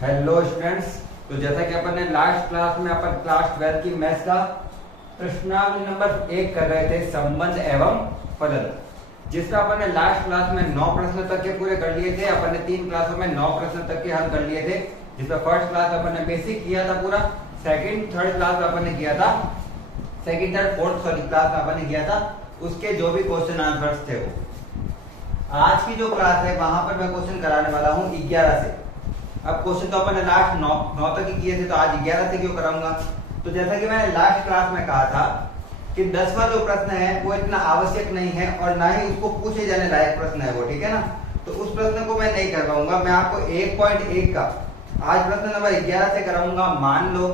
Hello students. तो जैसा कि अपन ने लास्ट क्लास में अपन क्लास 12 की मैथ्स का प्रश्नावली नंबर 1 कर रहे थे, संबंध एवं फलन, जिसमें अपन ने लास्ट क्लास में 9 प्रश्न तक के पूरे कर लिए थे। अपन ने 3 क्लासों में 9 प्रश्न तक के हल कर लिए थे, जिसमें फर्स्ट क्लास में अपन ने बेसिक किया था पूरा, सेकंड थर्ड क्लास में अपन ने किया था, सेकंड थर्ड फोर्थ क्लास में अपन ने किया था उसके जो भी क्वेश्चन आंसर्स थे वो। आज की जो क्लास है वहां पर मैं क्वेश्चन कराने वाला हूँ 11 से। अब क्वेश्चन तो अपन ने लास्ट 9 तक ही किए थे, तो आज 11 से क्यों कराऊंगा। तो जैसा कि मैंने लास्ट क्लास में कहा था कि 10वां जो प्रश्न है वो इतना आवश्यक नहीं है और ना ही उसको पूछे जाने लायक प्रश्न है वो, ठीक है ना। तो उस प्रश्न को मैं नहीं कर पाऊंगा। मैं आपको 1.1 का आज प्रश्न नंबर 11 से कराऊंगा। मान लो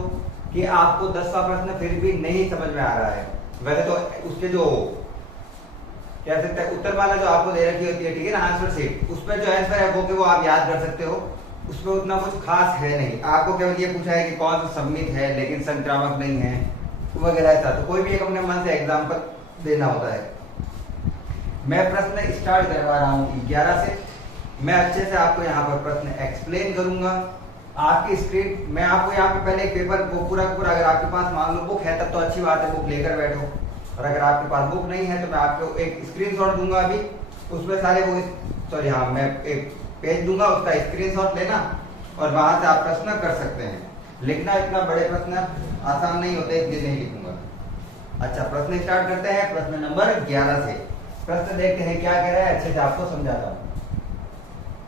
कि आपको 10वां प्रश्न फिर भी नहीं समझ में आ रहा है, वैसे तो उसके जो कह सकते हैं उत्तर वाला जो आपको दे रखी होती है, ठीक है ना, आंसर शीट, उस पर जो आंसर है वो आप याद कर सकते हो। उसमें उतना कुछ खास है नहीं। आपको केवल ये पूछा है कि कौन सा सम्मित है लेकिन संक्रामक नहीं है वगैरह ऐसा। तो कोई भी एक अपने मन से एग्जाम्पल देना होता है। मैं प्रश्न स्टार्ट करवा रहा हूँ 11 से। मैं अच्छे से आपको यहाँ पर प्रश्न एक्सप्लेन करूंगा। आपकी स्क्रीन मैं आपको यहाँ पे पहले एक पेपर को पूरा अगर आपके पास मान लो बुक है तब तो अच्छी बात है, बुक लेकर बैठो। और अगर आपके पास बुक नहीं है तो मैं आपको एक स्क्रीनशॉट दूंगा अभी, उसमें सारे वो सॉरी हाँ मैं एक पेज दूंगा, उसका स्क्रीनशॉट लेना और वहां से आप प्रश्न कर सकते हैं। लिखना इतना बड़े प्रश्न आसान नहीं होते, इसलिए नहीं लिखूंगा। अच्छा, प्रश्न स्टार्ट करते हैं प्रश्न नंबर 11 से। प्रश्न देखते हैं क्या कह रहा है, अच्छे से आपको समझाता हूँ।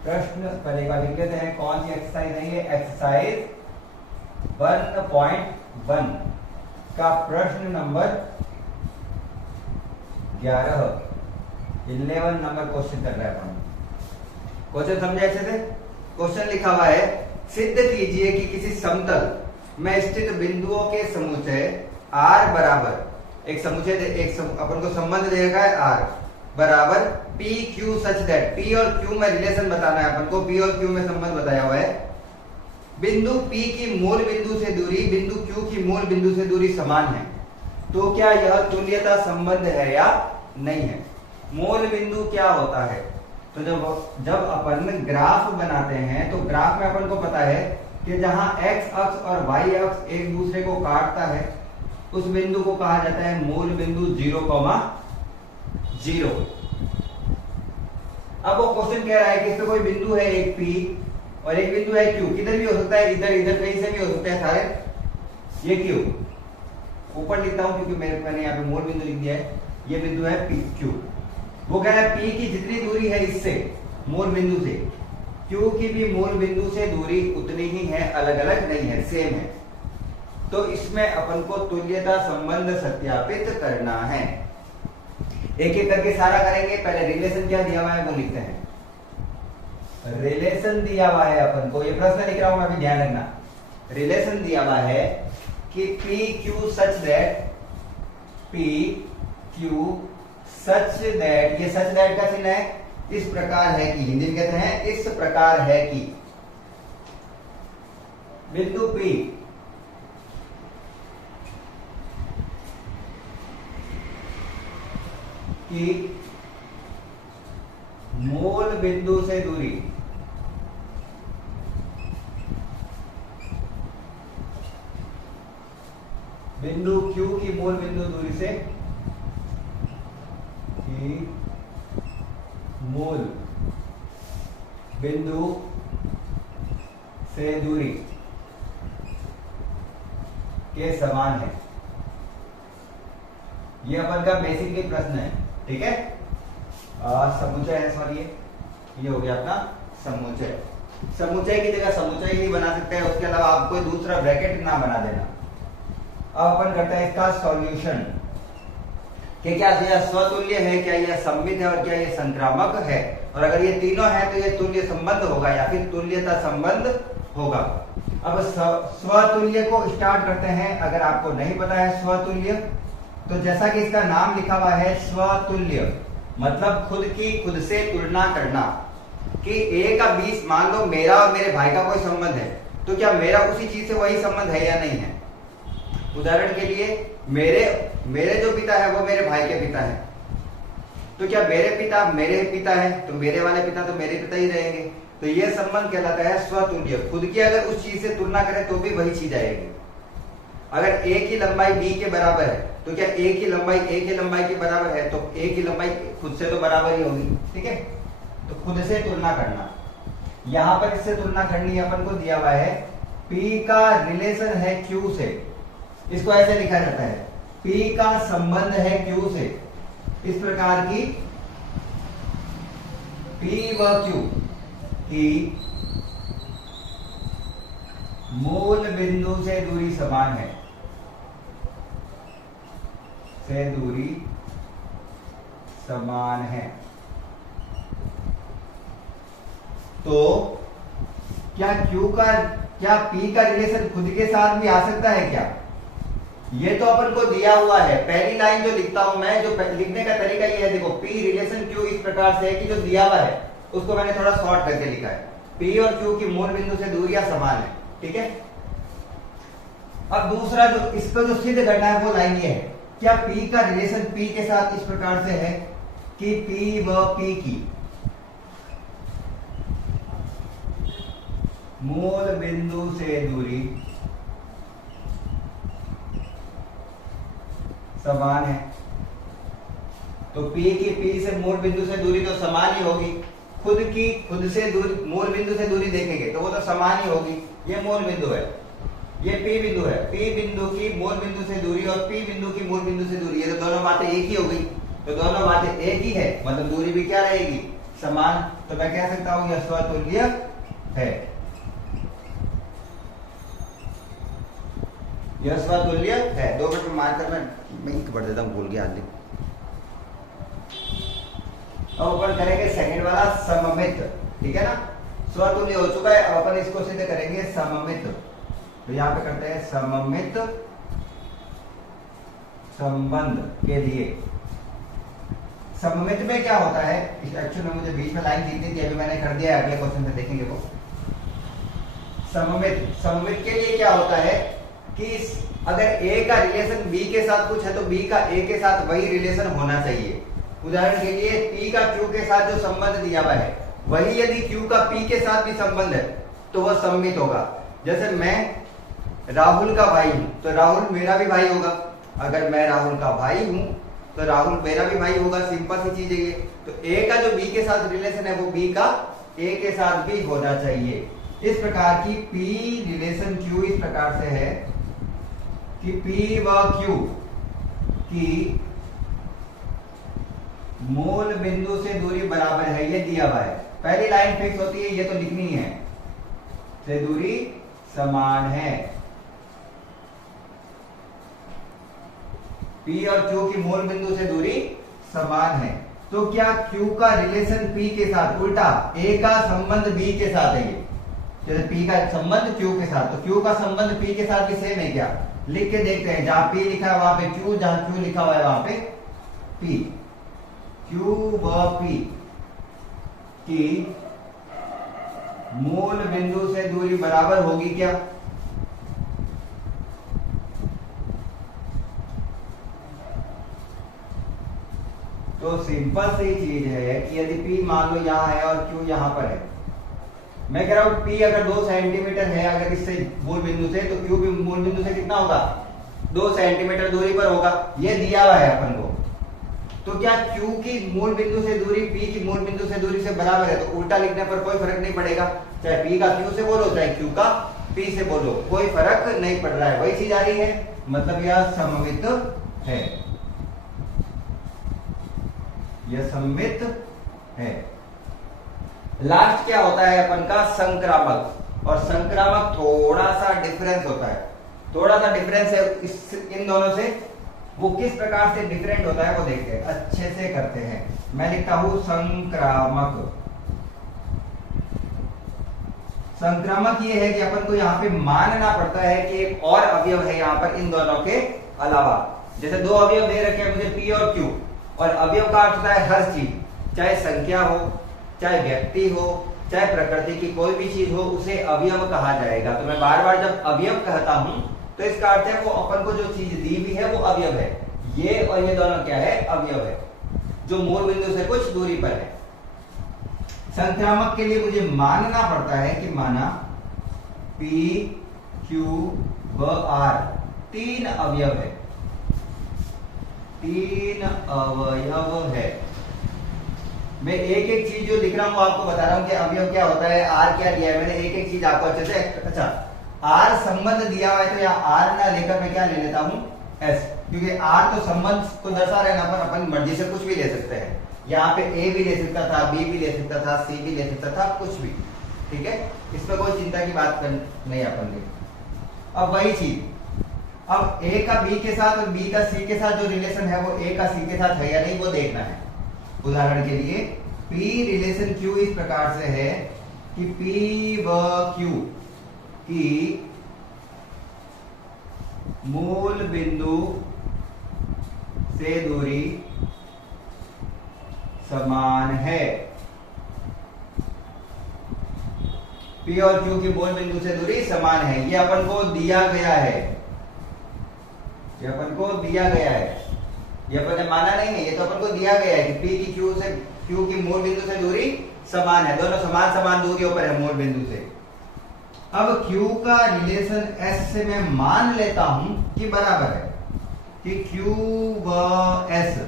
प्रश्न पहले का लिख लेते हैं, कौन सी एक्सरसाइज है ये, एक्सरसाइज 1.1 का प्रश्न नंबर 11 नंबर क्वेश्चन कर रहा है अपन। क्वेश्चन समझे अच्छे से। क्वेश्चन लिखा हुआ है, सिद्ध कीजिए कि किसी समतल में स्थित बिंदुओं के समुच्चय R बराबर एक समुच्चय अपन को संबंध देगा है R बराबर P Q such that P और Q में रिलेशन बताना है अपन को। P और Q में संबंध बताया हुआ है। बिंदु P की मूल बिंदु से दूरी बिंदु Q की मूल बिंदु से दूरी समान है, तो क्या यह तुल्यता संबंध है या नहीं है। मूल बिंदु क्या होता है, तो जब अपन ग्राफ बनाते हैं तो ग्राफ में अपन को पता है कि जहां x अक्ष और y अक्ष एक दूसरे को काटता है उस बिंदु को कहा जाता है मूल बिंदु 0,0। अब वो क्वेश्चन कह रहा है कि इसमें कोई बिंदु है एक P और एक बिंदु है Q, किधर भी हो सकता है, इधर इधर कहीं से भी हो सकता है सारे। ये Q ऊपर लिखता हूं क्योंकि मैंने यहाँ पे मूल बिंदु लिख दिया है। ये बिंदु है P Q। वो कह रहा है P की जितनी दूरी है इससे मूल बिंदु से, Q की भी मूल बिंदु से दूरी उतनी ही है, अलग अलग नहीं है, सेम है। तो इसमें अपन को तुल्यता संबंध सत्यापित करना है। एक एक करके सारा करेंगे। पहले रिलेशन क्या दिया हुआ है वो लिखते हैं। रिलेशन दिया हुआ है अपन को, ये प्रश्न लिख रहा हूं मैं, अभी ध्यान रखना। रिलेशन दिया हुआ है कि P Q such that P Q such that, ये सच दैट का चिन्ह है, इस प्रकार है कि, हिंदी में कहते हैं इस प्रकार है कि बिंदु P की मूल बिंदु से दूरी बिंदु Q की मूल बिंदु दूरी से मूल बिंदु से दूरी के समान है। ये अपन का बेसिकली प्रश्न है, ठीक है। समुच्चय है, सॉरी ये हो गया अपना समुच्चय। समुच्चय की जगह समुच्चय ही बना सकते हैं, उसके अलावा आप कोई दूसरा ब्रैकेट ना बना देना। अब अपन करते हैं इसका सॉल्यूशन कि क्या यह स्वतुल्य है, क्या यह सममित है और क्या यह संक्रामक है। और अगर ये तीनों है तो ये तुल्य संबंध होगा या फिर तुल्यता संबंध होगा। अब स्वतुल्य को स्टार्ट करते हैं। अगर आपको नहीं पता है स्वतुल्य, तो जैसा कि इसका नाम लिखा हुआ है स्वतुल्य, मतलब खुद की खुद से तुलना करना। कि A का 20 मान लो मेरा और मेरे भाई का कोई संबंध है, तो क्या मेरा उसी चीज से वही संबंध है या नहीं है। उदाहरण के लिए मेरे जो पिता है वो मेरे भाई के पिता है, तो क्या मेरे पिता मेरे पिता है, तो मेरे वाले पिता तो मेरे पिता ही रहेंगे। तो ये संबंध कहलाता है स्वतुल्य। खुद की अगर उस चीज से तुलना करें तो भी वही चीज आएगी। अगर a की लंबाई b के बराबर है तो क्या a की लंबाई a की लंबाई के बराबर है, तो a की लंबाई खुद से तो बराबर ही होगी। ठीक है, तो खुद से तुलना करना, यहां पर इससे तुलना करनी अपन को दिया हुआ है p का रिलेशन है q से, इसको ऐसे लिखा जाता है p का संबंध है q से। इस प्रकार की p व q की मूल बिंदु से दूरी समान है, से दूरी समान है। तो क्या P का रिलेशन खुद के साथ भी आ सकता है क्या? ये तो अपन को दिया हुआ है। पहली लाइन जो लिखता हूं मैं, जो लिखने का तरीका ये है, देखो P रिलेशन Q इस प्रकार से है कि जो दिया हुआ है उसको मैंने थोड़ा शॉर्ट करके लिखा है। P और Q की मूल बिंदु से दूरियां समान है। ठीक है, अब दूसरा जो इसको जो सिद्ध करना है वो लाइन ये है, क्या P का रिलेशन P के साथ इस प्रकार से है कि P व P की मूल बिंदु से दूरी समान है। तो P की P से मूल बिंदु से दूरी तो समान ही होगी। खुद से दूरी, मूल बिंदु से दूरी देखेंगे तो वो तो समान ही होगी। ये मूल बिंदु है, ये P बिंदु है। P बिंदु की मूल बिंदु से दूरी और P बिंदु की मूल बिंदु से दूरी, ये तो दोनों बातें एक ही हो गई। तो दोनों बातें एक ही है, मतलब दूरी भी क्या रहेगी? समान। तो मैं कह सकता हूं यह स्वतुल्य है, यह स्वतुल्य है। 2 मिनट में मारकर मैं इंक पढ़ देता हूं, भूल गया आदमी। अब अपन करेंगे सेकंड वाला सममित। ठीक है ना, स्वतुल्य हो चुका है, अब अपन इसको सिद्ध करेंगे सममित। तो यहां पे करते हैं सममित संबंध के लिए। सममित में क्या होता है, एक्चुअली में मुझे बीच में लाइन दी थी, अभी मैंने कर दिया है, अगले क्वेश्चन में देखेंगे वो। सममित के लिए क्या होता है कि अगर A का रिलेशन B के साथ कुछ है तो B का A के साथ वही रिलेशन होना चाहिए। उदाहरण के लिए P का Q के साथ जो संबंध दिया हुआ है वही यदि Q का P के साथ भी संबंध है तो वह सममित होगा। जैसे मैं राहुल का भाई हूं तो राहुल मेरा भी भाई होगा। अगर मैं राहुल का भाई हूं तो राहुल मेरा भी भाई होगा। सिंपल सी चीज है ये। तो A का जो B के साथ रिलेशन है वो B का A के साथ भी होना चाहिए। इस प्रकार की P रिलेशन Q इस प्रकार से है कि P व Q की मूल बिंदु से दूरी बराबर है, ये दिया हुआ है। पहली लाइन फिक्स होती है, ये तो लिखनी है, से दूरी समान है। P और Q की मूल बिंदु से दूरी समान है। तो क्या Q का रिलेशन P के साथ, उल्टा A का संबंध B के साथ है? ये जैसे P का संबंध Q के साथ, तो Q का संबंध P के साथ भी सेम है क्या? लिख के देखते हैं। जहां P लिखा है वहां पे Q, जहां Q लिखा हुआ है वहां पे P। Q व P की मूल बिंदु से दूरी बराबर होगी क्या? तो सिंपल सी चीज है कि यदि P मान लो यहां है और Q यहां पर है, मैं कह रहा हूं P अगर 2 सेंटीमीटर है अगर इससे मूल बिंदु से, तो Q भी मूल बिंदु से कितना होगा? 2 सेंटीमीटर दूरी पर होगा। ये दिया हुआ है अपन को। तो क्या Q की मूल बिंदु से दूरी P की मूल बिंदु से दूरी से बराबर है? तो उल्टा लिखने पर कोई फर्क नहीं पड़ेगा। चाहे P का Q से बोलो, चाहे Q का P से बोलो, कोई फर्क नहीं पड़ रहा है, वही चीज आ रही है। मतलब यह सममित है, यह सममित है। लास्ट क्या होता है अपन का? संक्रामक। और संक्रामक थोड़ा सा डिफरेंस होता है, थोड़ा सा डिफरेंस है इन दोनों से। वो किस प्रकार से डिफरेंट होता है वो देखते हैं, अच्छे से करते हैं। मैं लिखता हूं संक्रामक। संक्रामक ये है कि अपन को यहाँ पे मानना पड़ता है कि एक और अवयव है यहाँ पर इन दोनों के अलावा। जैसे 2 अवयव दे रखे हैं मुझे P और Q, और अवयव का अर्थ होता है हर चीज, चाहे संख्या हो, चाहे व्यक्ति हो, चाहे प्रकृति की कोई भी चीज हो, उसे अवयव कहा जाएगा। तो मैं बार बार जब अवयव कहता हूं तो इसका अर्थ है वो अपन को जो चीज दी हुई है वो अवयव है। ये और ये दोनों क्या है? अवयव है। जो मूल बिंदु से कुछ दूरी पर है। संक्रामक के लिए मुझे मानना पड़ता है कि माना P, Q व R तीन अवयव है, तीन अवयव है। मैं एक एक चीज जो लिख रहा हूं आपको बता रहा हूं कि अवयव क्या होता है, R क्या दिया है, मैंने एक एक चीज आपको अच्छे से। अच्छा, R संबंध दिया हुआ है तो यहाँ R ना लेकर मैं क्या ले लेता हूं S, क्योंकि R तो संबंध को दर्शा रहे ना, पर अपन मर्जी से कुछ भी ले सकते हैं। यहाँ पे A भी ले सकता था, B भी ले सकता था, C भी ले सकता था, कुछ भी, ठीक है, इसमें कोई चिंता की बात नहीं अपन ने। अब वही चीज, अब A का B के साथ और B का C के साथ जो रिलेशन है वो A का C के साथ है या नहीं वो देखना है। उदाहरण के लिए P रिलेशन Q इस प्रकार से है कि P व Q की मूल बिंदु से दूरी समान है। P और Q की मूल बिंदु से दूरी समान है, ये अपन को दिया गया है, ये अपन को दिया गया है, ये अपन ने माना नहीं है, ये तो अपन को दिया गया है कि P की Q की मूल बिंदु से दूरी समान है, दोनों समान समान दूरियों पर है मूल बिंदु से। अब Q का रिलेशन S से मैं मान लेता हूं कि बराबर है कि Q व S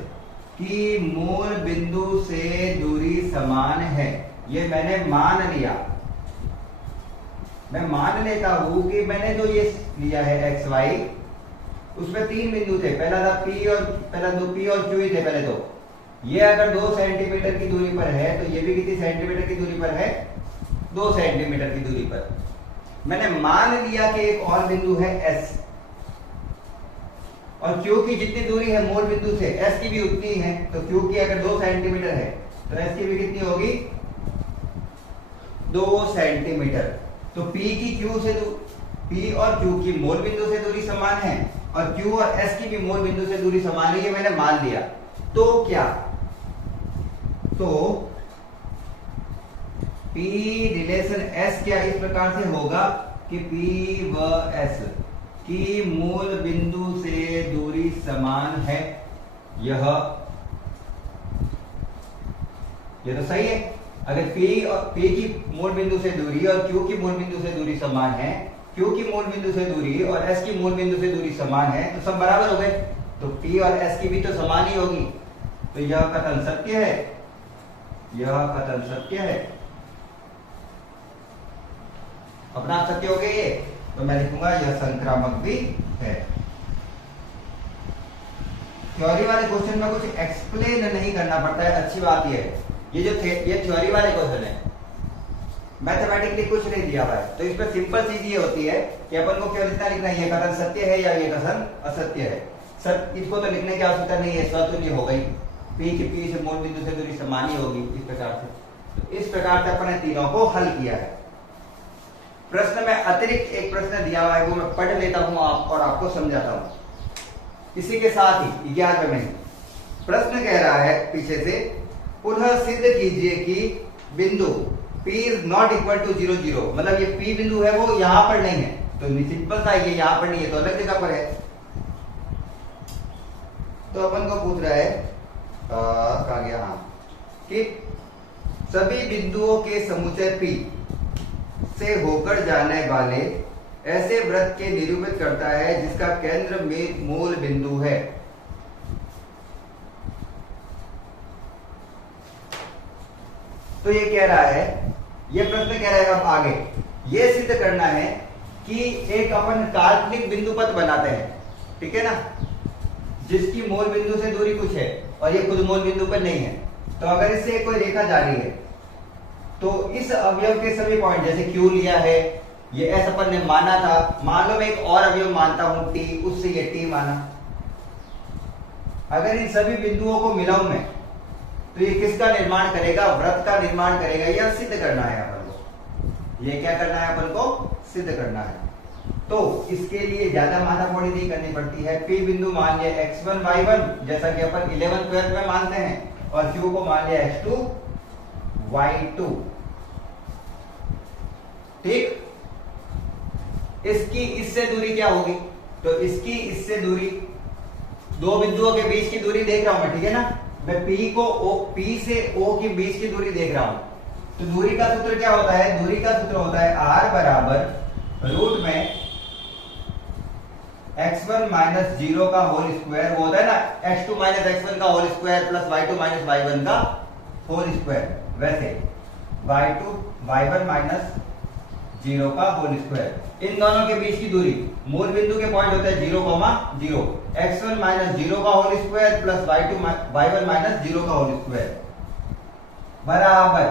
की मूल बिंदु से दूरी समान है, ये मैंने मान लिया। मैं मान लेता हूं कि मैंने जो ये लिया है x y, उसमें तीन बिंदु थे, पहला था P और Q ही थे पहले तो। ये अगर 2 सेंटीमीटर की दूरी पर है तो ये भी कितनी सेंटीमीटर की दूरी पर है, 2 सेंटीमीटर की दूरी पर। मैंने मान लिया कि एक और बिंदु है S, और Q की जितनी दूरी है मूल बिंदु से S की भी उतनी है, तो Q की अगर 2 सेंटीमीटर है तो S की भी कितनी होगी, 2 सेंटीमीटर। तो P और Q की मूल बिंदु से दूरी समान है और Q और S की भी मूल बिंदु से दूरी समान है, ये मैंने मान लिया। तो क्या, तो P रिलेशन S क्या इस प्रकार से होगा कि P व S की मूल बिंदु से दूरी समान है। यह तो सही है। अगर P की मूल बिंदु से दूरी और Q की मूल बिंदु से दूरी समान है, Q की मूल बिंदु से दूरी और S की मूल बिंदु से दूरी समान है, तो सब बराबर हो गए, तो P और S की भी तो समान ही होगी। तो यह कथन सत्य है, यह कथन सत्य है। अपना सत्य हो गया ये, तो मैं लिखूंगा यह संक्रामक भी है। थ्योरी वाले क्वेश्चन में कुछ एक्सप्लेन नहीं करना पड़ता है, अच्छी बात यह है। ये थ्योरी वाले क्वेश्चन है, मैथमेटिकली कुछ नहीं दिया हुआ है, तो इसमें सिंपल चीज ये होती है कि अपन को केवल इतना लिखना है, ये कथन सत्य है या ये कथन असत्य है। इसको तो लिखने की आवश्यकता नहीं है, स्वतः हो गई। P की P से मूल बिंदु से दूरी समान ही होगी, इस प्रकार से। तो इस प्रकार से अपन ने तीनों को हल किया है। प्रश्न में अतिरिक्त एक प्रश्न दिया हुआ है, वो मैं पढ़ लेता हूं और आपको समझाता हूं। इसी के साथ ही 11वें में प्रश्न कह रहा है पीछे से, पुनः सिद्ध कीजिए कि बिंदु P is not equal to 0 0, मतलब ये P बिंदु है वो यहां पर नहीं है, तो सिंपल सा ये यहां पर नहीं है तो अलग जगह पर है। तो अपन को पूछ रहा है कहा गया, हाँ, कि सभी बिंदुओं के समुच्चय P से होकर जाने वाले ऐसे वृत्त के निरूपित करता है जिसका केंद्र में मूल बिंदु है। तो ये कह रहा है, ये प्रश्न कह रहा है अब आगे ये सिद्ध करना है कि एक अपन काल्पनिक बिंदु पथ बनाते हैं, ठीक है ना, जिसकी मूल बिंदु से दूरी कुछ है और ये खुद मूल बिंदु पर नहीं है। तो अगर इससे कोई रेखा जा रही है तो इस अवयव के सभी पॉइंट, जैसे Q लिया है, ये S अपन ने माना था, मान लो मैं एक और अवयव मानता हूं T, उससे ये T माना। अगर इन सभी बिंदुओं को मिलाऊं मैं तो ये किसका निर्माण करेगा, वृत्त का निर्माण करेगा। यह सिद्ध करना है अपन को, ये क्या करना है अपन को, सिद्ध करना है। तो इसके लिए ज्यादा माथापौड़ी नहीं करनी पड़ती है। P बिंदु मान लिया x1 y1 जैसा कि अपन 11th 12th में मानते हैं, और Q को मान लिया x2 y2, ठीक। इसकी इससे दूरी क्या होगी, तो इसकी इससे दूरी, दो बिंदुओं के बीच की दूरी देख रहा हूं मैं, ठीक है ना, मैं P से O के बीच की दूरी देख रहा हूं, तो दूरी का सूत्र क्या होता है? दूरी का सूत्र होता है R बराबर रूट में x1 माइनस 0 का होल स्क्वायर, वो होता है ना x2 माइनस x1 का whole square plus y2 minus y1 का होल स्क्वायर, वैसे y2 y1 माइनस 0 का होल स्क्वायर। इन दोनों के बीच की दूरी, मूल बिंदु के पॉइंट होते हैं 0, 0, x1 माइनस 0 का whole square plus y1 minus 0 का होल स्क्वायर बराबर,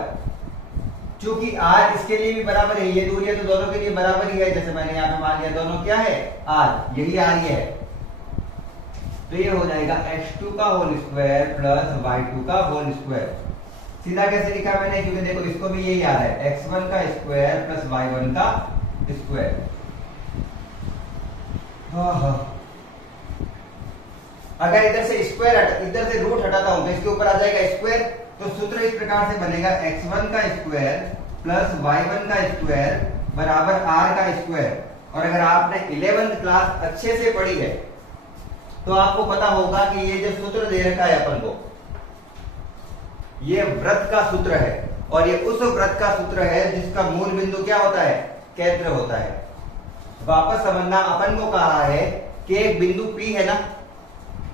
चूंकि r इसके लिए भी बराबर है, ये दूरी है तो दोनों के लिए बराबर ही है, जैसे मैंने यहाँ पे मान लिया दोनों क्या है r, यही r ये है, तो ये हो जाएगा x2 का होल स्क्वायर प्लस y2 का होल स्क्वायर। सीधा कैसे लिखा मैंने, क्योंकि देखो इसको भी यही आ रहा है, x1 का स्क्वायर प्लस y1 का स्क्वायर। अगर इधर से स्क्वायर इधर से रूट हटाता हूं तो इसके ऊपर आ जाएगा स्क्वायर, तो सूत्र इस प्रकार से बनेगा x1 का स्क्वायर प्लस y1 का स्क्वायर बराबर r का स्क्वायर। और अगर आपने 11th क्लास अच्छे से पढ़ी है तो आपको पता होगा कि ये जो सूत्र दे रखा है अपन को, ये वृत्त का सूत्र है, और ये उस वृत्त का सूत्र है जिसका मूल बिंदु क्या होता है? केंद्र होता है। वापस समझना, अपन को कहा है कि एक बिंदु P है ना,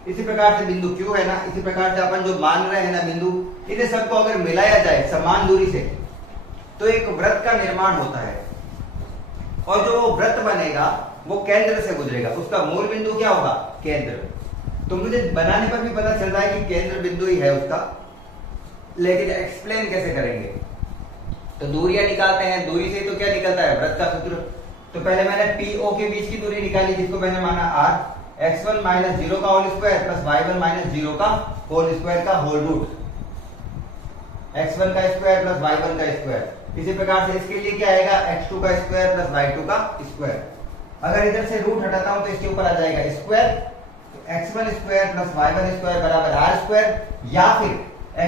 इसी प्रकार से बिंदु Q है ना, इसी प्रकार से अपन जो मान रहे हैं ना बिंदु, इन्हें सबको अगर मिलाया जाए समान दूरी से तो एक वृत्त का निर्माण होता है, और जो वृत्त बनेगा वो केंद्र से गुजरेगा, उसका मूल बिंदु क्या होगा? केंद्र। तो मुझे बनाने पर भी पता चल रहा है कि केंद्र बिंदु ही है उसका, लेकिन एक्सप्लेन कैसे करेंगे? तो दूरियां निकालते हैं, दूरी से तो क्या निकलता है? वृत्त का सूत्र। तो पहले मैंने PO के बीच की दूरी निकाली, जिसको मैंने माना r, x1 माइनस 0 का whole square plus y1 minus 0 का होल स्क्वायर का होल रूट, x1 का स्क्वायर प्लस y1 का स्क्वायर। इसी प्रकार से इसके लिए क्या आएगा? x2 का स्क्वायर प्लस y2 का स्क्वायर। अगर इधर से रूट हटाता हूं तो इसके ऊपर आ जाएगा स्क्वायर, तो x1 square plus y1 square बराबर r स्क्वायर, या फिर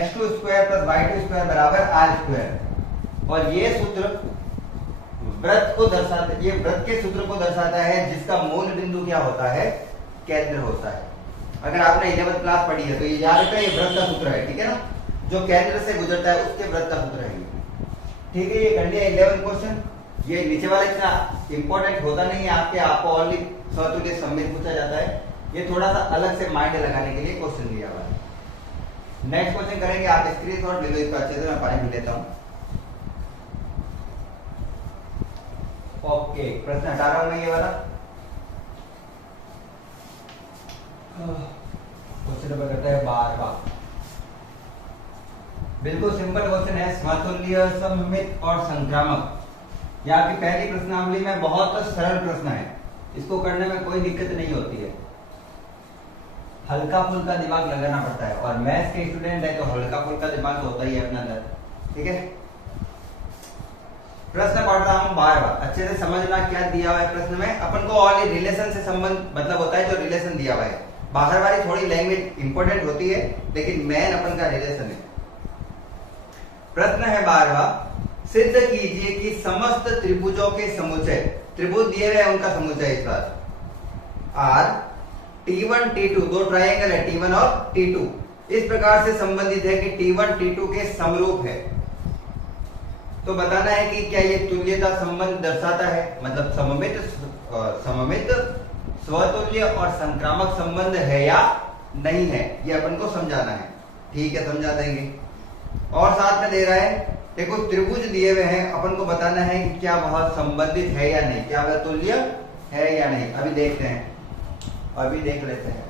x2 square plus y2 square बराबर r स्क्वायर। और ये सूत्र वृत्त को दर्शाता है, ये वृत्त के सूत्र को दर्शाता है जिसका मूल बिंदु क्या होता है? केंद्र होता है। अगर आपने 11th क्लास पढ़ी है तो ये याद रखना, ये वृत्त का सूत्र है, ठीक है ना, जो केंद्र से गुजरता है उसके वृत्त का सूत्र है, ठीक है। ये कर लिया 11 क्वेश्चन। ये नीचे वाला इतना इंपॉर्टेंट होता नहीं है आपके, आपको ओनली स्वतुल्य सममित पूछा जाता है, ये थोड़ा सा अलग से माइंड लगाने के लिए क्वेश्चन दिया हुआ है। नेक्स्ट क्वेश्चन करेंगे, आप स्क्रीनशॉट ले लो इसका अच्छे से, मैं पानी पी लेता हूं। ओके, प्रश्न हटा रहा हूं मैं ये वाला। क्वेश्चन नंबर करता है 12वां, बिल्कुल सिंपल क्वेश्चन है, समतुल्य, सममित और संक्रामक। ये आपकी पहली प्रश्नावली में बहुत सरल प्रश्न है, इसको करने में कोई दिक्कत नहीं होती है, हल्का फुल्का दिमाग लगाना पड़ता है, और मैथ्स के स्टूडेंट है तो हल्का फुल्का दिमाग तो होता ही है अपने अंदर, ठीक है। प्रश्न पढ़ रहा हूं 12वां, अच्छे से समझना क्या दिया हुआ है प्रश्न में। अपन को ऑल रिलेशन से संबंध मतलब होता है, जो रिलेशन दिया हुआ है, बाहर वाली थोड़ी लैंग्वेज इंपॉर्टेंट होती है, लेकिन मेन अपन का रिलेशन है। प्रश्न है 12वां, सिद्ध कीजिए कि समस्त त्रिभुजों के समुच्चय, त्रिभुज दिए हुए हैं उनका समुच्चय इस बार R, T1 T2, दो ट्रायंगल है T1 और T2, इस प्रकार से संबंधित है कि T1 T2 के समरूप है। तो बताना है कि क्या ये तुल्यता संबंध दर्शाता है, मतलब सममित, स्वतुल्य और संक्रामक संबंध है या नहीं है, ये अपन को समझाना है, ठीक है, समझा देंगे। और साथ में दे रहा है, देखो त्रिभुज दिए हुए हैं, अपन को बताना है कि क्या वह संबंधित है या नहीं, क्या वह तुल्य है या नहीं। अभी देखते हैं, अभी देख लेते हैं।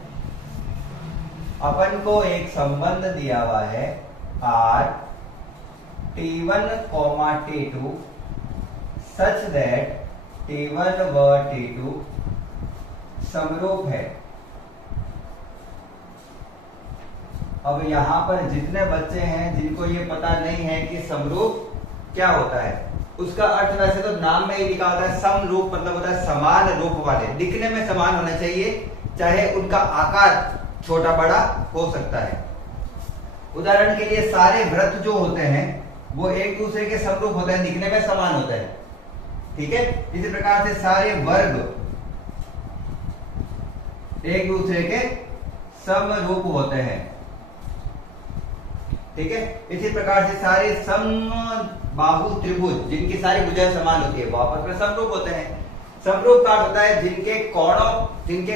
अपन को एक संबंध दिया हुआ है R, T1, T2 such that T1 व T2 समरूप है। अब यहां पर जितने बच्चे हैं जिनको ये पता नहीं है कि समरूप क्या होता है, उसका अर्थ वैसे तो नाम में ही लिखा होता है, समरूप मतलब होता है समान रूप वाले, दिखने में समान होना चाहिए, चाहे उनका आकार छोटा बड़ा हो सकता है। उदाहरण के लिए सारे वृत्त जो होते हैं वो एक दूसरे के समरूप होते हैं, दिखने में समान होते हैं, ठीक है। इसी प्रकार से सारे वर्ग एक दूसरे के समरूप होते हैं। ठीक है। इसी प्रकार से सारे समबाहु त्रिभुज जिनकी सारी भुजाएं समान होती है वो आपस में समरूप होते हैं। समरूप का अर्थ होता है जिनके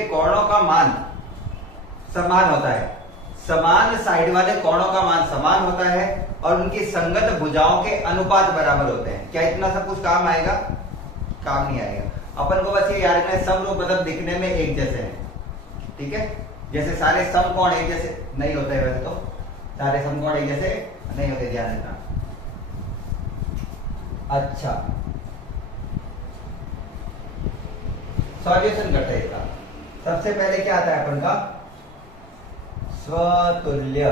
कोणों का मान समान होता है, समान साइड वाले कोणों का मान समान होता है और उनकी संगत भुजाओं के अनुपात बराबर होते हैं। क्या इतना सब कुछ काम आएगा? काम नहीं आएगा। अपन को बस ये याद रखना है समरूप मतलब दिखने में एक जैसे हैं, ठीक है। जैसे सारे समकोण एक जैसे नहीं होते हैं, वैसे तो सारे समकोण एक जैसे नहीं होते, ध्यान रखना। अच्छा, सॉल्यूशन करते हैं इसका। सबसे पहले क्या आता है अपन का? स्वतुल्य।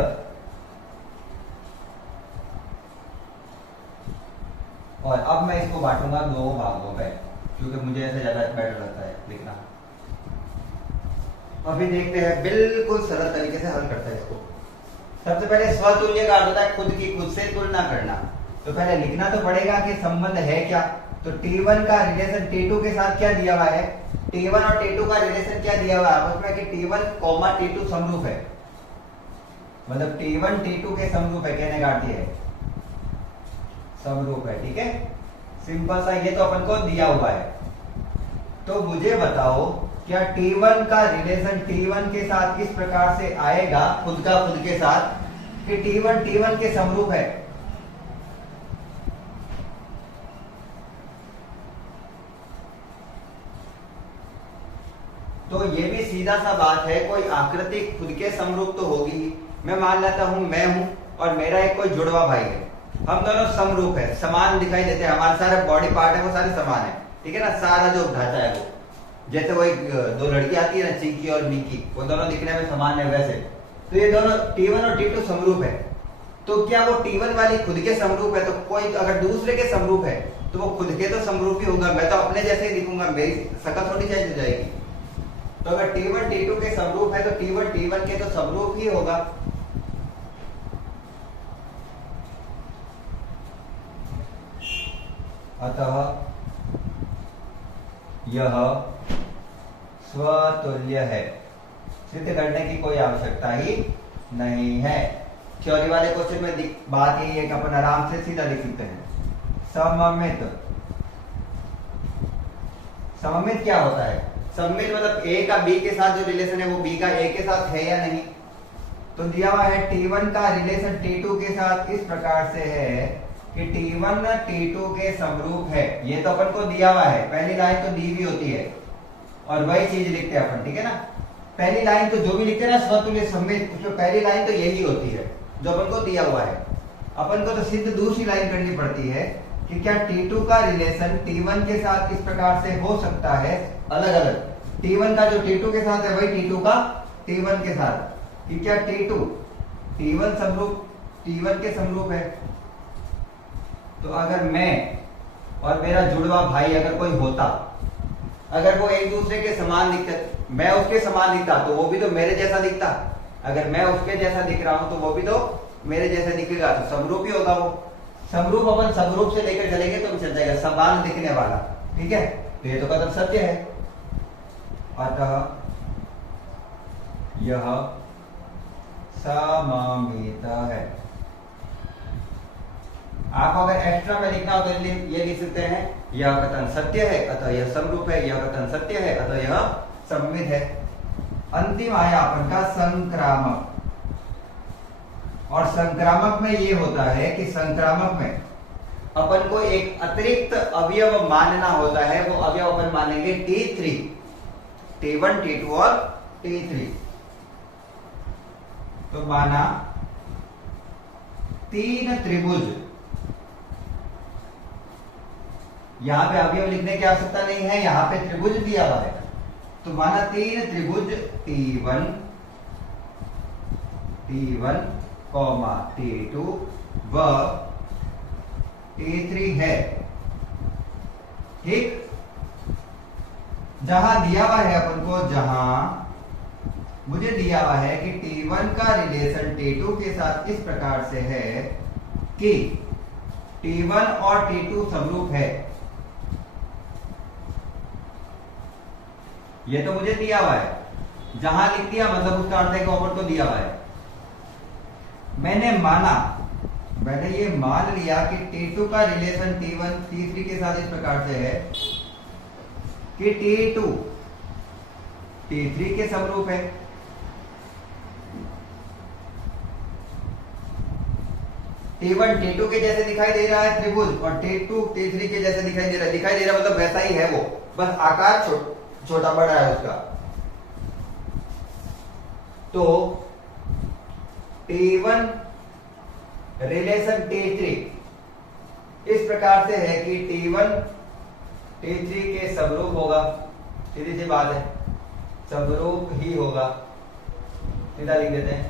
और अब मैं इसको बांटूंगा दो भागों में, क्योंकि मुझे ऐसे ज्यादा बेटर लगता है लिखना। अभी देखते हैं, बिल्कुल सरल तरीके से हल करते हैं इसको। सबसे पहले स्वतुल्य का अर्थ होता है खुद से तुलना करना। तो पहले लिखना तो पड़ेगा कि संबंध है क्या। तो T1 का रिलेशन T2 के साथ क्या दिया हुआ है? T1 और T2 का रिलेशन क्या दिया हुआ है आपस में कि T1, T2 समरूप है, मतलब T1 T2 के समरूप है, कहने का अर्थ है समरूप है, ठीक है। सिंपल सा, ये तो अपन को दिया हुआ है। तो मुझे बताओ क्या T1 का रिलेशन T1 के साथ इस प्रकार से आएगा खुद के साथ कि T1 के समरूप है? तो ये भी सीधा सा बात है, कोई आकृति खुद के समरूप तो होगी ही। मैं मान लेता हूं मैं हूं और मेरा एक कोई जुड़वा भाई है, हम दोनों समरूप है, समान दिखाई देते हैं, हमारे सारे बॉडी पार्ट है वो सारे समान है, ठीक है ना। सारा जो ढांचा है वो, जैसे वो एक दो लड़की आती है ना, चिंकी और मिकी, वो दोनों दिखने में समान है वैसे। तो ये दोनों T1 और T2 समरूप है। तो क्या वो T1 वाली खुद के समरूप है? तो कोई अगर दूसरे के समरूप है तो वो खुद के तो समरूप ही होगा, मैं तो अपने जैसे ही दिखूंगा, मेरी शकल थोड़ी चेंज हो जाएगी। तो अगर T1 T2 के समरूप है तो T1 T1 के तो समरूप ही होगा। अतः यह स्वतुल्य है। सिद्ध करने की कोई आवश्यकता ही नहीं है। थ्योरी वाले क्वेश्चन में बात यही है कि अपन आराम से सीधा लिख सकते हैं। सममित क्या होता है? सममित मतलब A का B के साथ जो रिलेशन है वो B का A के साथ है या नहीं। तो दिया हुआ है T1 का रिलेशन T2 के साथ इस प्रकार से है कि T1 T2 के समरूप है। ये तो अपन को दिया हुआ है, पहली लाइन तो दी हुई होती है और वही चीज लिखते हैं अपन, ठीक है ना। पहली लाइन तो जो भी लिखते हैं ना स्वतुल्य सममित, उसमें पहली लाइन तो यही होती है जो अपन को दिया हुआ है। अपन को तो सिद्ध दूसरी लाइन करनी पड़ती है कि क्या T2 का रिलेशन T1 के साथ इस प्रकार से हो सकता है अलग अलग। T1 का जो T2 के साथ है वही T2 का T1 के साथ, कि क्या T2 T1 समरूप T1 के समरूप है। तो अगर मैं और मेरा जुड़वा भाई अगर कोई होता, अगर वो एक दूसरे के समान दिखते, मैं उसके समान दिखता तो वो भी तो मेरे जैसा दिखता, अगर मैं उसके जैसा दिख रहा हूं तो वो भी तो मेरे जैसा दिखेगा, तो समरूप ही होगा वो। समरूप अपन समरूप से लेकर चलेंगे तो चल जाएगा, समान दिखने वाला, ठीक है। तो ये तो कदम सत्य है। अतः यह सममित है। आप अगर एक्स्ट्रा में लिखना हो तो ये लिख सकते हैं, यह कथन सत्य है अतः यह समरूप है, यह कथन सत्य है अतः यह सममित है। अंतिम आया अपन का संक्रामक। और संक्रामक में ये होता है कि संक्रामक में अपन को एक अतिरिक्त अवयव मानना होता है। वो अवयव अपन मानेंगे T3, T1 T2 और T3। तो माना तीन त्रिभुज, यहां पे अवयव लिखने की आवश्यकता नहीं है, यहां पे त्रिभुज दिया हुआ है। तो माना तीन त्रिभुज T1 T2 व T3 है, ठीक। जहां दिया हुआ है अपन को, जहां मुझे दिया हुआ है कि T1 का रिलेशन T2 के साथ इस प्रकार से है कि T1 और T2 समरूप है, ये तो मुझे दिया हुआ है। जहां लिख दिया मतलब उसका अर्थ है कि अपन को दिया हुआ है। मैंने माना मैंने ये मान लिया कि T2 का रिलेशन T1 T3 के साथ इस प्रकार से है कि T2 T3 के समरूप है। T1 T2 के जैसे दिखाई दे रहा है त्रिभुज, और T2 T3 के जैसे दिखाई दे रहा है। दिखाई दे रहा है मतलब वैसा ही है वो, बस आकार छोटा बड़ा है उसका। तो T1 रिलेशन T3 इस प्रकार से है कि T1 T3 के समरूप होगा। सीधी सी बात है, समरूप ही होगा, सीधा लिख देते हैं।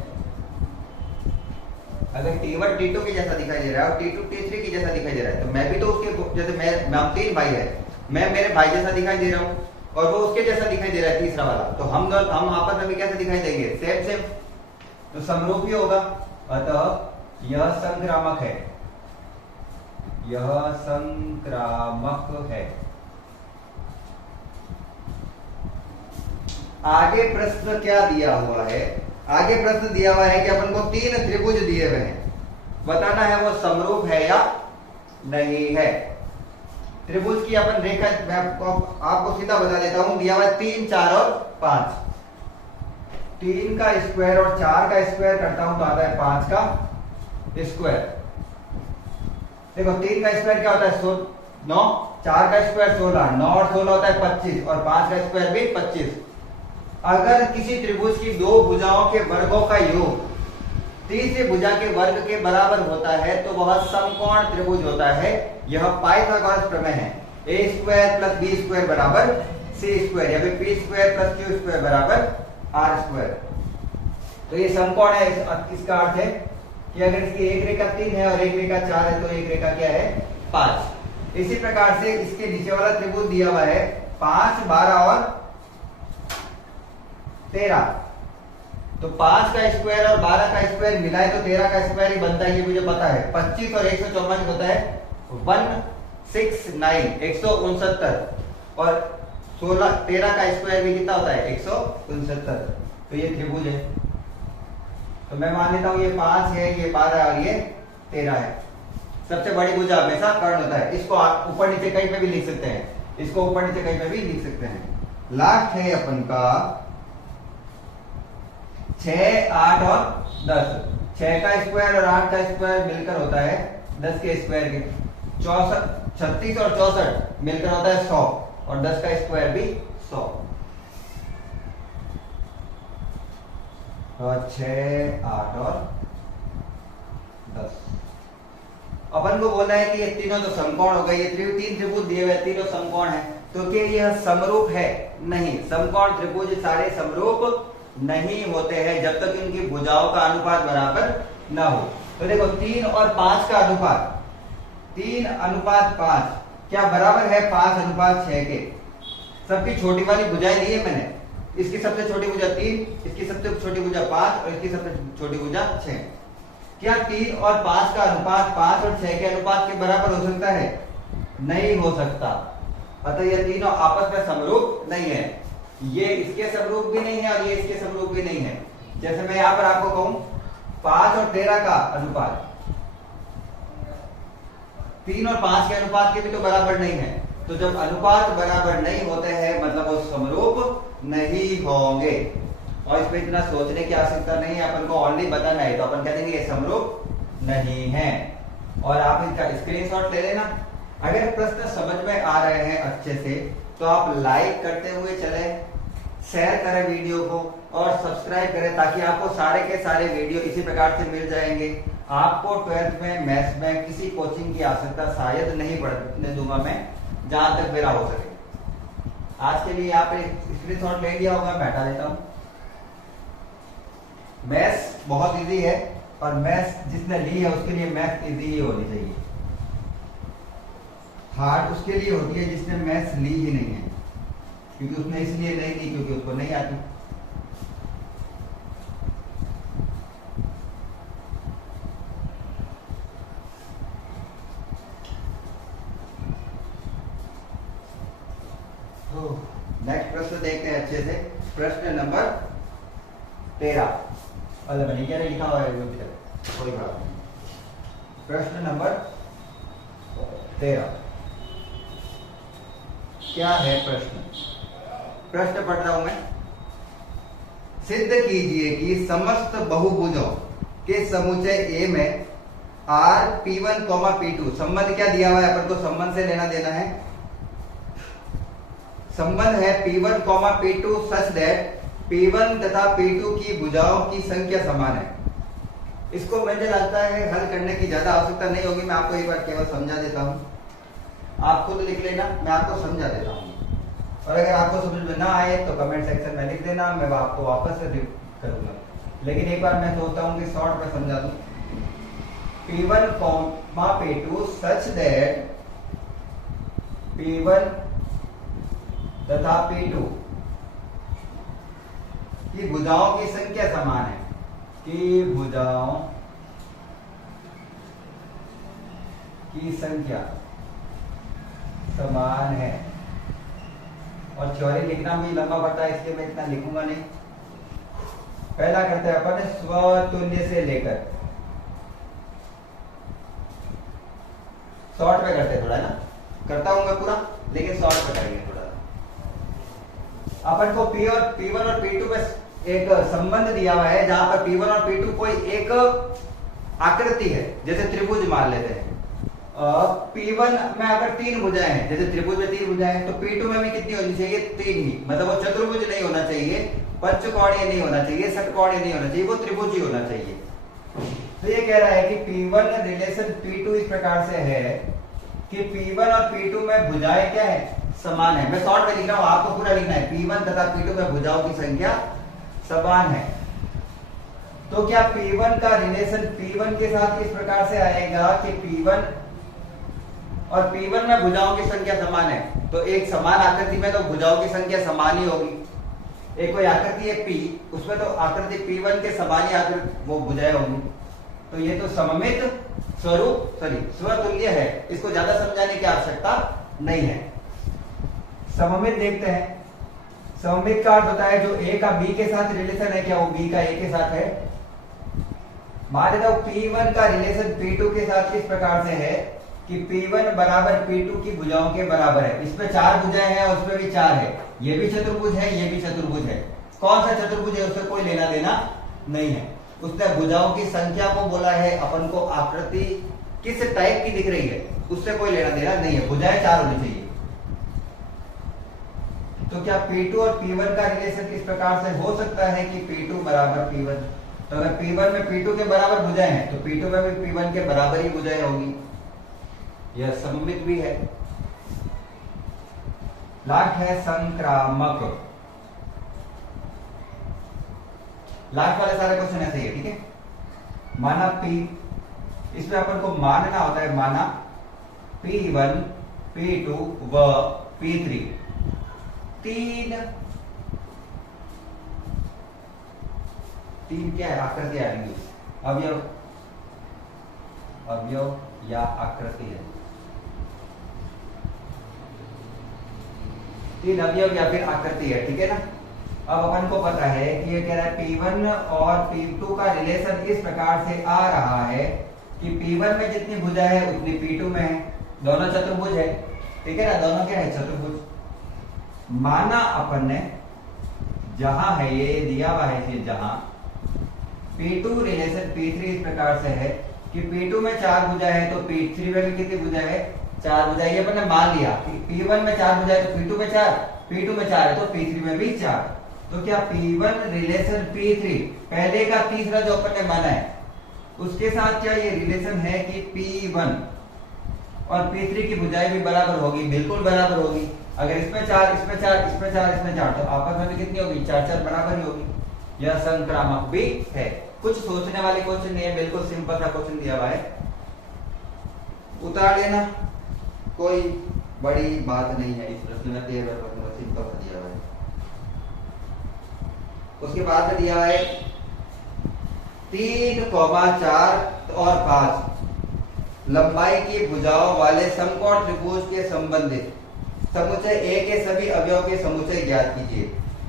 अगर T1 T2 के जैसा दिखाई दे रहा है और T2 T3 के जैसा दिखाई दे रहा है, तो मैं भी तो उसके जैसे हम 3 भाई है, मैं मेरे भाई जैसा दिखाई दे रहा हूं और वो उसके जैसा दिखाई दे रहा है तीसरा वाला, तो हम आपस में भी कैसे दिखाई देंगे? सेम सेम, तो समरूप ही होगा। अतः यह संक्रामक है, यह संक्रामक है। आगे प्रश्न क्या दिया हुआ है? आगे प्रश्न दिया हुआ है कि अपन को 3 त्रिभुज दिए हुए हैं, बताना है वो समरूप है या नहीं है। त्रिभुज की अपन रेखा मैं आपको सीधा बता देता हूं। दिया हुआ है 3, 4 और 5। 3 का स्क्वायर और 4 का स्क्वायर करता हूं तो आता है 5 का स्क्वायर। देखो 3 का स्क्वायर क्या होता है? 9, 4 का स्क्वायर 16, 9 और 16 होता है 25, और 5 का स्क्वायर भी 25। अगर किसी त्रिभुज की 2 भुजाओं के वर्गों का योग तीसरी भुजा के वर्ग के बराबर होता है तो वह समकोण त्रिभुज होता है। यह पाइथागोरस प्रमेय है। a square plus B square बराबर सी स्क्वायर, या फिर P square plus Q square बराबर आर स्क्वायर। तो ये समकोण है। इसका अर्थ है कि अगर इसकी एक रेखा 3 है और एक रेखा 4 है तो एक रेखा क्या है? 5। इसी प्रकार से इसके नीचे वाला त्रिभुज दिया हुआ है 5, 12 और 13। तो 5 का स्क्वायर और 12 का स्क्वायर मिलाए तो 13 का स्क्वायर ही बनता है, ये मुझे पता है। 25 और 154 होता है 169, 169, और 13 का स्क्वायर भी कितना होता है? 169। तो ये त्रिभुज है। तो मैं मान लेता हूं ये 5 है, ये 12 और ये 13 है। सबसे बड़ी भुजा हमेशा कर्ण होता है। इसको ऊपर नीचे कहीं पे भी लिख सकते हैं, इसको ऊपर नीचे कहीं पे भी लिख सकते हैं। लास्ट है अपन का 6, 8 और 10। 6 का स्क्वायर और 8 का स्क्वायर मिलकर होता है 10 के स्क्वायर के 64, 36 और 64 मिलकर होता है 100, और 10 का स्क्वायर भी 100। 6, 8 और 10। अपन को बोला है कि ये तीनों तो समकोण हो गए। ये 3 त्रिभुज दिए हुए तीनों समकोण है, तो क्या यह समरूप है? नहीं, समकोण त्रिभुज सारे समरूप नहीं होते हैं जब तक इनकी भुजाओं का अनुपात बराबर ना हो। तो देखो 3 और 5 का अनुपात 3:5 क्या बराबर है 5:6 के। सबकी छोटी वाली भुजाएं ली है मैंने। इसकी सबसे छोटी भुजा 3, इसकी सबसे छोटी भुजा 5 और इसकी सबसे छोटी भुजा 6। क्या 3 और 5 का अनुपात 5 और 6 के अनुपात के बराबर हो सकता है? नहीं हो सकता। अतः ये तीनों आपस में समरूप नहीं है। ये इसके समरूप भी नहीं है और ये इसके समरूप भी नहीं है। जैसे मैं यहां पर आपको कहूं 5 और 13 का अनुपात 3 और 5 के अनुपात के भी तो बराबर नहीं है। तो जब अनुपात बराबर नहीं होते हैं मतलब वो समरूप नहीं होंगे। और इसमें इतना सोचने की आवश्यकता नहीं है, अपन को ऑलरेडी बताना है। तो अपन कह देंगे ये समरूप नहीं है, और आप इनका स्क्रीनशॉट ले लेना। अगर प्रश्न समझ में आ रहे हैं अच्छे से तो आप लाइक करते हुए चले, शेयर करें वीडियो को और सब्सक्राइब करें, ताकि आपको सारे के सारे वीडियो इसी प्रकार से मिल जाएंगे। आपको 12th में मैथ्स में किसी कोचिंग की आवश्यकता शायद नहीं पड़ने दूंगा मैं, जहां तक मेरा हो सके। आज के लिए आप स्क्रीनशॉट ले लिया होगा, मैं हटा देता हूं। मैथ्स बहुत इजी है, और मैथ्स जिसने ली है उसके लिए मैथ्स इजी ही होनी चाहिए। हार्ड उसके लिए होती है जिसने मैथ्स ली ही नहीं है, क्योंकि उसने इसलिए नहीं ली क्योंकि उसको नहीं आती। तो नेक्स्ट प्रश्न देखते हैं अच्छे से। प्रश्न नंबर 13। मैंने क्या लिखा हुआ है कोई बात नहीं। प्रश्न नंबर 13 क्या है प्रश्न? प्रश्न पढ़ रहा हूं मैं। सिद्ध कीजिए कि समस्त बहुभुजों के समुच्चय ए में आर P1, P2 संबंध क्या दिया हुआ है? अपन को संबंध से लेना देना है। संबंध है P1, P2 such that P1 तथा P2 की भुजाओं की संख्या समान है। इसको मुझे लगता है हल करने की ज्यादा आवश्यकता नहीं होगी। मैं आपको एक बार केवल समझा देता हूं, आप खुद लिख लेना, मैं आपको समझा देता हूं। और अगर आपको समझ में ना आए तो कमेंट सेक्शन में लिख देना, मैं आपको वापस से करूंगा। लेकिन एक बार मैं सोचता हूं कि शॉर्ट में समझा दूं। P1, P2 such that P1 तथा P2 की भुजाओं की संख्या समान है, कि भुजाओं की संख्या समान है। और थ्योरी लिखना भी लंबा पड़ता है, इसलिए मैं इतना लिखूंगा नहीं। पहला करते हैं अपन स्वतुल्य से लेकर, शॉर्ट में करते हैं थोड़ा ना, करता हूं मैं पूरा, लेकिन शॉर्ट में करेंगे थोड़ा। अपन को P1 और P2 में एक संबंध दिया हुआ है, जहां पर P1 और P2 कोई एक आकृति है, जैसे त्रिभुज मान लेते हैं। P1 में अगर 3 भुजाएं हैं, जैसे त्रिभुज में 3 भुजाएं हैं, तो P2 में भी कितनी होनी चाहिए? 3 ही। मतलब वो चतुर्भुज नहीं होना चाहिए, पंचकोणीय नहीं होना चाहिए, षटकोणीय नहीं होना चाहिए, वो त्रिभुज ही होना चाहिए। तो ये कह रहा है कि P1 रिलेशन P2 इस प्रकार से है कि P1 और P2 में भुजाएं क्या है? समान है। मैं शॉर्ट में लिख रहा हूं, आपको पूरा लिखना है। P1 तथा P2 में भुजाओं की संख्या समान है। तो क्या P1 का रिलेशन P1 के साथ इस प्रकार से आएगा कि P1 और P1 में भुजाओं की संख्या समान है, तो एक समान आकृति में तो भुजाओं की संख्या समान ही होगी। एक कोई आकृति है P, उसमें तो आकृति P1 के समान ही आकृति वो भुजाएं होंगी। तो ये तो सममित स्वरूप स्वतुल्य है, इसको ज्यादा समझाने की आवश्यकता नहीं है। सममित देखते हैं। सममित का अर्थ होता है जो A का B के साथ रिलेशन है, क्या वो B का A के साथ है? मान लेता हूं P1 का रिलेशन P2 के साथ इस प्रकार से है कि P1 बराबर P2 की भुजाओं के बराबर है। इसमें 4 भुजाएं हैं और उसमें भी 4 है। ये भी चतुर्भुज है, ये भी चतुर्भुज है। कौन सा चतुर्भुज है उससे कोई लेना देना नहीं है। उसने भुजाओं की संख्या को बोला है, अपन को आकृति किस टाइप की दिख रही है उससे कोई लेना देना नहीं है। भुजाएं 4 होनी चाहिए। तो क्या P2 और P1 का रिलेशन इस प्रकार से हो सकता है कि P2 बराबर P1? तो अगर P1 में P2 के बराबर भुजाएं हैं तो P2 में भी P1 के बराबर ही भुजाएं होंगी। यह सममित भी है। लास्ट है संक्रामक। लास्ट वाले सारे क्वेश्चन ऐसे ही है, ठीक है। माना P, इसमें अपन को मानना होता है, माना P1, P2 व P3 तीन क्या है? आकृति आएंगी। अवयव या आकृति है। 3 अवयव या फिर आकृति है, ठीक है ना। अब अपन को पता है कि ये कह रहा है P1 और P2 का रिलेशन इस प्रकार से आ रहा है कि P1 में जितनी भुजा है उतनी P2 में है। दोनों चतुर्भुज है, ठीक है ना। दोनों क्या है? चतुर्भुज। माना अपन ने, जहां है ये दिया हुआ है, इसे जहां P2 रिलेशन P3 इस प्रकार से है कि P2 में 4 भुजा है तो P3 में भी कितनी भुजा है? 4 भुजा। ये अपन ने मान लिया कि P1 में 4 भुजा है तो P2 में 4, P2 में 4 है तो P3 में भी 4। तो क्या P1 रिलेशन P3 पहले का तीसरा जो अपन ने माना है उसके साथ क्या ये रिलेशन है कि P1 और P3 की भुजाएं भी बराबर होगी? बिल्कुल बराबर होगी। अगर इसमें 4, इसमें 4, इसमें 4, इसमें 4, तो आपस में भी कितनी होगी? 4 बराबर ही होगी। यह संक्रामक भी है। कुछ सोचने वाली क्वेश्चन नहीं है, बिल्कुल सिंपल सा क्वेश्चन दिया हुआ है, उतार लेना, कोई बड़ी बात नहीं है। इस प्रश्न में 13 सिंपल सा दिया हुआ है। उसके बाद में दिया है 3, 4 और 5 लंबाई की भुजाओं वाले समकोण त्रिभुज के संबंधित समुच्चय A के सभी अवयव के समुच्चय ज्ञात कीजिए।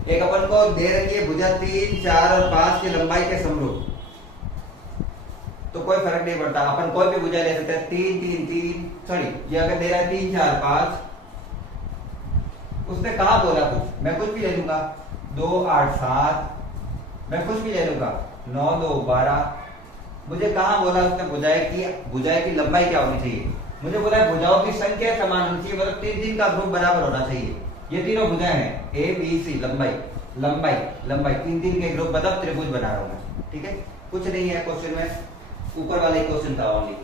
एक अपन को दे रखी है भुजा 3, 4 और 5 की लंबाई के समरूप। तो कोई फर्क नहीं पड़ता, अपन कोई भी भुजा ले सकते हैं। 3 3 3 सॉरी, ये अगर दे रहा है 3 4 5, उसने कहा बोला कुछ, मैं कुछ भी ले लूंगा। 2 8 7, मैं कुछ भी ले लूंगा। 9 2 12, मुझे कहा बोला उसने भुजाएं की लंबाई क्या होनी चाहिए? मुझे बोला है भुजाओं की संख्या समान होनी चाहिए, मतलब 3 3 का ग्रुप बराबर होना चाहिए। ये तीनों भुजाएं हैं ए बी सी, लंबाई लंबाई लंबाई 3 3 के ग्रुप मतलब त्रिभुज बना रहा हूं मैं, ठीक है। कुछ नहीं है क्वेश्चन में, ऊपर वाले क्वेश्चन था ओनली।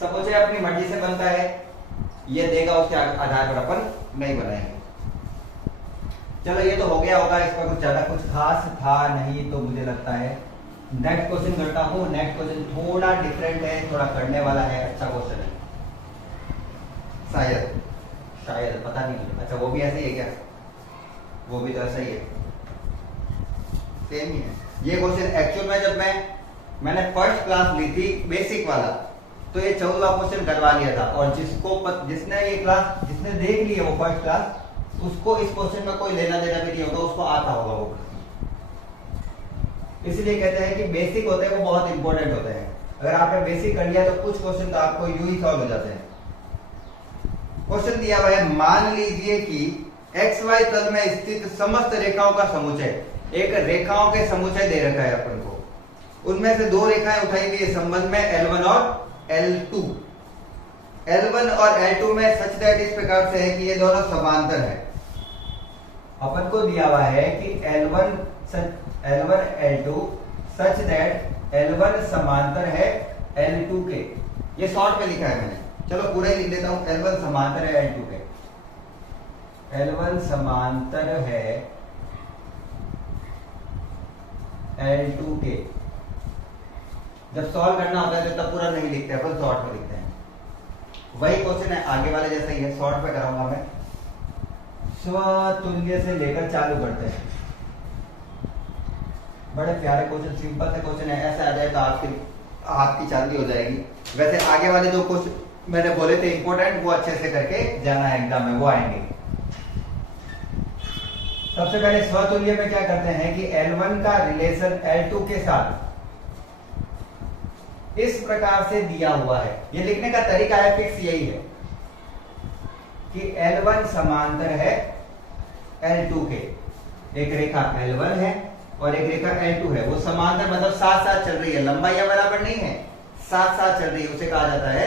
सपोज अपनी मर्जी से बनता है, ये देगा, उसके आधार पर अपन नहीं बनाएंगे। चलो ये तो हो गया होगा, इसमें कुछ ज्यादा कुछ खास था नहीं तो मुझे लगता है। नेक्स्ट क्वेश्चन करता हूँ। नेक्स्ट क्वेश्चन थोड़ा डिफरेंट है, थोड़ा करने वाला है, अच्छा क्वेश्चन है शायद, शायद पता नहीं। अच्छा वो भी ऐसे ही है क्या? वो भी तो ऐसा ही है, सेम ही है। ये क्वेश्चन एक्चुअल में जब मैंने फर्स्ट क्लास ली थी बेसिक वाला, तो ये 14वां क्वेश्चन करवा लिया था। और जिसने ये क्लास जिसने देख ली है वो फर्स्ट क्लास, उसको इस क्वेश्चन में कोई लेना देना भी नहीं होगा, उसको आता होगा वो। इसलिए कहते हैं कि बेसिक होते हैं वो बहुत इंपॉर्टेंट होते हैं। अगर आपने बेसिक कर लिया तो कुछ क्वेश्चन तो आपको यूं ही सॉल्व हो जाते हैं। क्वेश्चन दिया हुआ है, मान लीजिए कि एक्स वाई तल में स्थित समस्त रेखाओं का समुच्चय, एक रेखाओं के समुच्चय दे रखा है अपन को, उनमें से 2 रेखाएं उठाई हुई है संबंध में L1 और L2। L1 और L2 में सच दैट इस प्रकार से है कि ये दोनों समांतर है। अपन को दिया हुआ है कि L1 L2 such that L1 समांतर है L2 के। ये शॉर्ट में लिखा है मैंने, चलो पूरा ही लिख देता हूं। L1 समांतर है L2 के, L1 समांतर है L2 के। जब सॉल्व करना होता है तो तब पूरा नहीं लिखते, अपन शॉर्ट में लिखते हैं। वही क्वेश्चन है आगे वाले जैसा ही है, शॉर्ट में कराऊंगा मैं। स्वतुल्य से लेकर चालू करते हैं। बड़े प्यारे क्वेश्चन, सिंपल से क्वेश्चन है, ऐसा आ जाए तो आपकी हाथ की चांदी हो जाएगी। वैसे आगे वाले जो क्वेश्चन मैंने बोले थे इंपॉर्टेंट, वो अच्छे से करके जाना है एग्जाम में, वो आएंगे। सबसे पहले स्वतुल्य में क्या करते हैं कि L1 का रिलेशन L2 के साथ इस प्रकार से दिया हुआ है। ये लिखने का तरीका है फिक्स यही है कि L1 समांतर है L2 के। एक रेखा L1 है और एक रेखा L2 है, वो समांतर मतलब साथ साथ चल रही है, लंबाई बराबर नहीं है, साथ साथ चल रही है, उसे कहा जाता है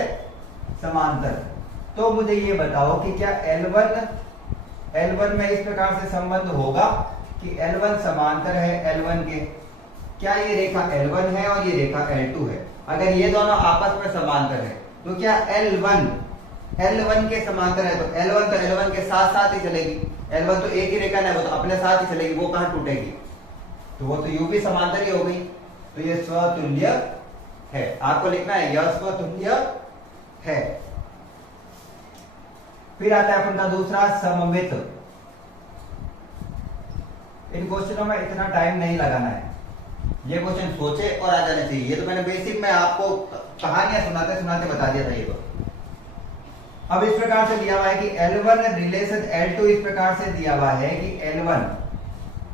समांतर। तो मुझे ये बताओ कि क्या L1 में इस प्रकार से संबंध होगा कि L1 समांतर है L1 के। क्या ये रेखा L1 है और ये रेखा L2 है? अगर ये दोनों आपस में समांतर है तो क्या L1 के समांतर है, तो L1 के साथ साथ ही चलेगी। L1 तो एक ही रेखा है, वो तो अपने साथ ही चलेगी, वो कहां टूटेगी? तो वो तो यू भी समांतर ही हो गई। तो ये स्वतुल्य है, आपको लिखना है यह स्वतुल्य है। फिर आता है अपन का दूसरा सममित। इन क्वेश्चनों में इतना टाइम नहीं लगाना है, ये क्वेश्चन सोचे और आ जाने चाहिए। ये तो मैंने बेसिक में आपको कहानियां सुनाते सुनाते बता दिया था ये तो। अब इस प्रकार से दिया हुआ है कि L1 रिलेशन L2 इस प्रकार से दिया हुआ है कि L1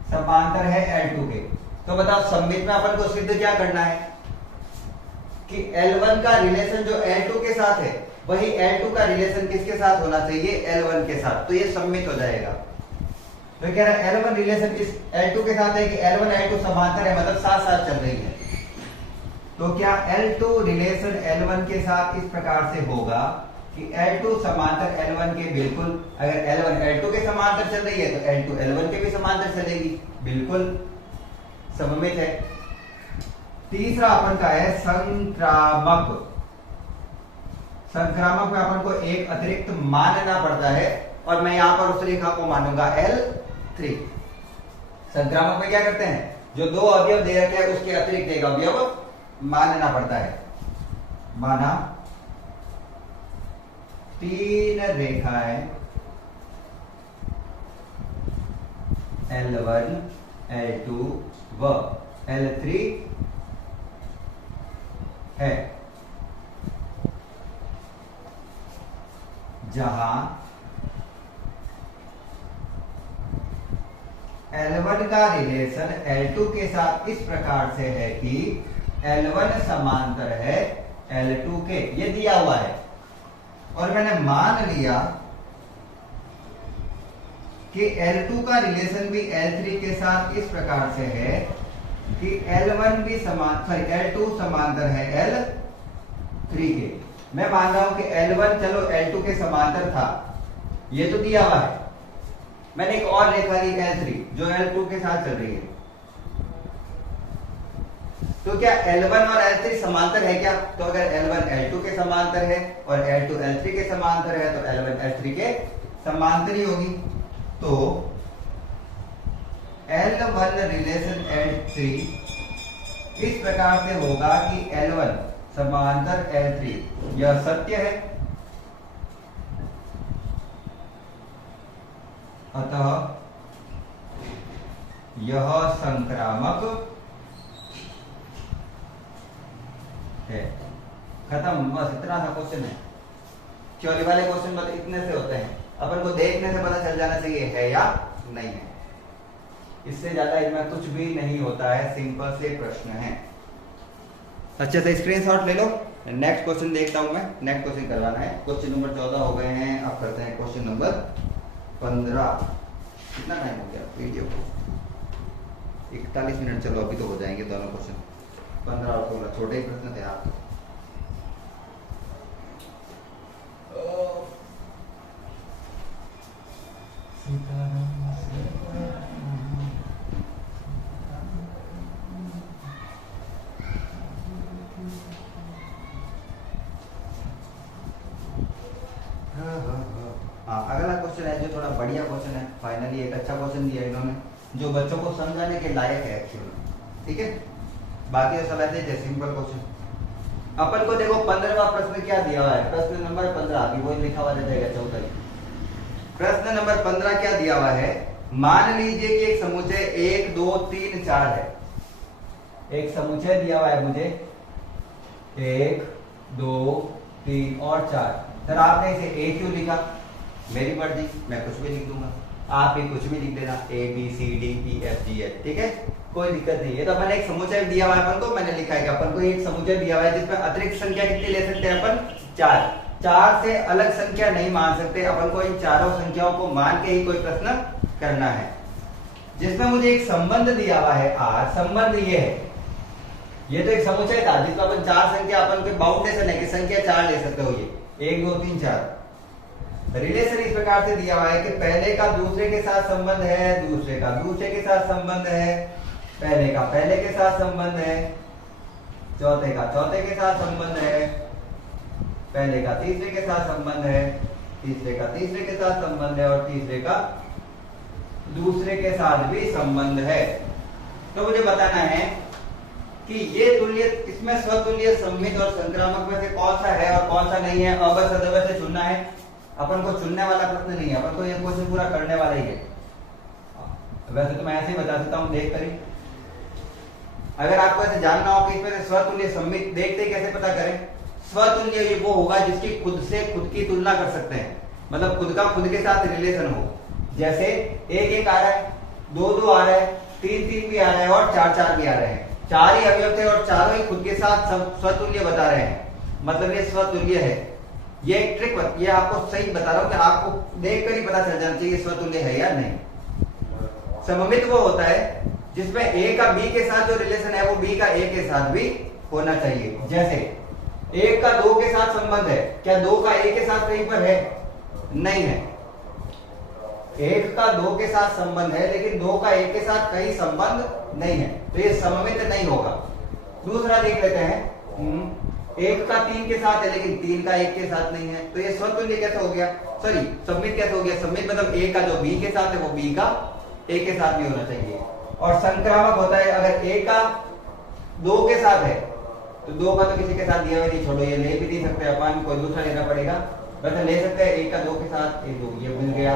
समांतर है L2 के। तो बताओ सममित में अपन को सिद्ध क्या करना है कि L1 का रिलेशन जो L2 के साथ है, वही L2 का रिलेशन किसके साथ होना चाहिए? L1 के साथ। तो ये सममित हो जाएगा। तो कह रहा है L1 रिलेशन किस L2 के साथ है कि L1 L2 समांतर है, मतलब साथ साथ चल रही है। तो क्या L2 रिलेशन L1 के साथ इस प्रकार से होगा कि L2 समांतर L1 के, बिल्कुल। अगर L1 L2 के समांतर चल रही है तो L2 L1 के भी समांतर चलेगी, बिल्कुल सममित है। तीसरा अपन का है संक्रामक। संक्रामक में अपन को एक अतिरिक्त मानना पड़ता है और मैं यहां पर उस रेखा को मानूंगा L3। संक्रामक में क्या करते हैं, जो 2 अवयव दे रखे हैं उसके अतिरिक्त एक अवयव मानना पड़ता है। माना 3 रेखाएं L1 L2 व L3 है, जहां L1 का रिलेशन L2 के साथ इस प्रकार से है कि L1 समांतर है L2 के, ये दिया हुआ है। और मैंने मान लिया कि L2 का रिलेशन भी L3 के साथ इस प्रकार से है कि L1 भी L2 समांतर है L3 के। मैं मान रहा हूं कि L1 चलो L2 के समांतर था, ये तो दिया हुआ है। मैंने एक और रेखा ली L3 जो L2 के साथ चल रही है। तो क्या L1 और L3 समांतर है क्या? तो अगर L1 L2 के समांतर है और L2 L3 के समांतर है तो L1 L3 के समांतर ही होगी। तो L1 रिलेशन L3 इस प्रकार से होगा कि L1 समांतर L3, यह सत्य है। अतः यह संक्रामक है। खत्म, बस इतना सा क्वेश्चन है। थ्योरी वाले क्वेश्चन बस इतने से होते हैं, अपन को देखने से पता चल जाना चाहिए है या नहीं है। इससे ज्यादा इसमें कुछ भी नहीं होता है, सिंपल से प्रश्न है। अच्छे से स्क्रीनशॉट ले लो। नेक्स्ट क्वेश्चन देखता हूं मैं, नेक्स्ट क्वेश्चन करवाना है। क्वेश्चन नंबर 14 हो गए हैं, अब करते हैं क्वेश्चन नंबर 15। कितना टाइम हो गया वीडियो को? 41 मिनट। चलो अभी तो हो जाएंगे दोनों क्वेश्चन। 15 और 16 छोटे ही प्रश्न थे आप। अगला क्वेश्चन है जो थोड़ा बढ़िया क्वेश्चन है। फाइनली एक अच्छा क्वेश्चन दिया इन्होंने जो बच्चों को समझाने के लायक है एक्चुअली। ठीक है, बाकी तो सब ऐसे ही सिंपल क्वेश्चन। अपन को देखो 15वां प्रश्न क्या दिया हुआ है, प्रश्न नंबर 15 अभी वही लिखा हुआ रह जाएगा 14। प्रश्न नंबर 15 क्या दिया हुआ है? मान लीजिए कि एक समुच्चय 1 2 3 4 है। एक समुच्चय दिया हुआ है मुझे 1 2 3 और 4। सर आपने इसे A क्यों लिखा? मेरी मर्जी, मैं कुछ भी लिख दूंगा, आप भी कुछ भी लिख देना, A B C D E F G H। ठीक है, कोई दिक्कत नहीं है। तो अपन एक समुच्चय दिया हुआ है अपन को, मैंने लिखा है कि अपन को एक समुच्चय दिया हुआ है जिसमें अतिरिक्त संख्या कितनी ले सकते हैं अपन? 4। 4 से अलग संख्या नहीं मान सकते अपन को, इन चारों संख्याओं को मान के ही कोई प्रश्न करना है। जिसमें मुझे एक संबंध दिया हुआ है R। संबंध ये है, ये तो एक समुच्चय था जिसमें अपन 4 संख्या, अपन के बाउंडेशन है कि संख्या 4 ले सकते हो। ये 1 2 3 4। रिलेशन इस प्रकार से दिया हुआ है कि पहले का दूसरे के साथ संबंध है, दूसरे का दूसरे के साथ संबंध है, पहले का पहले के साथ संबंध है, चौथे का चौथे के साथ संबंध है, पहले का तीसरे के साथ संबंध है, तीसरे का तीसरे के साथ संबंध है और तीसरे का दूसरे के साथ भी संबंध है। तो मुझे बताना है कि ये तुल्य, इसमें स्वतुल्य, सममित और संक्रामक में से कौन सा है और कौन सा नहीं है। अवश्य सदैव से चुनना है। अपन को चुनने वाला प्रश्न नहीं है, अपन को ये क्वेश्चन पूरा करने वाला ही है। वैसे तो मैं ऐसे ही बता देता हूँ देख कर ही। अगर आपको ऐसे जानना हो कि इसमें से स्वतुल्य सममित देखते कैसे पता करें? स्वतुल्य ये वो होगा जिसकी खुद से खुद की तुलना कर सकते हैं, मतलब खुद का खुद के साथ रिलेशन हो। जैसे 1 1 आ रहा है, 2 2 आ रहा है, 3 3 भी आ रहा है और 4 4 भी आ रहे हैं। 4 ही अवयव थे और चारों ही खुद के साथ स्वतुल्य बता रहे हैं, मतलब ये स्वतुल्य है। ये एक ट्रिक, ये आपको सही बता रहा हूं कि आपको देखकर ही पता चल जाना चाहिए स्वतुल्य है या नहीं। सममित वो होता है जिसमें A का B के साथ जो रिलेशन है वो B का A के साथ भी होना चाहिए। जैसे 1 का 2 के साथ संबंध है, क्या 2 का A के साथ कहीं पर है? नहीं है। 1 का 2 के साथ संबंध है लेकिन 2 का 1 के साथ कहीं संबंध नहीं है, तो ये सममित नहीं होगा। दूसरा देख लेते हैं, 1 का 3 के साथ है लेकिन 3 का 1 के साथ नहीं है, तो ये स्वतुल्य कैसे हो गया? सॉरी, सममित कैसे हो गया? सममित मतलब A का जो B के साथ है वो B का A के साथ भी होना चाहिए। और संक्रामक होता है अगर A का 2 के साथ है तो 2 का तो किसी के साथ दिया हुआ नहीं, छोड़ो, ये ले भी नहीं सकते अपन, कोई दूसरा लेना पड़ेगा। वैसे ले सकते हैं 1 का 2 के साथ, 1 2 ये मिल गया।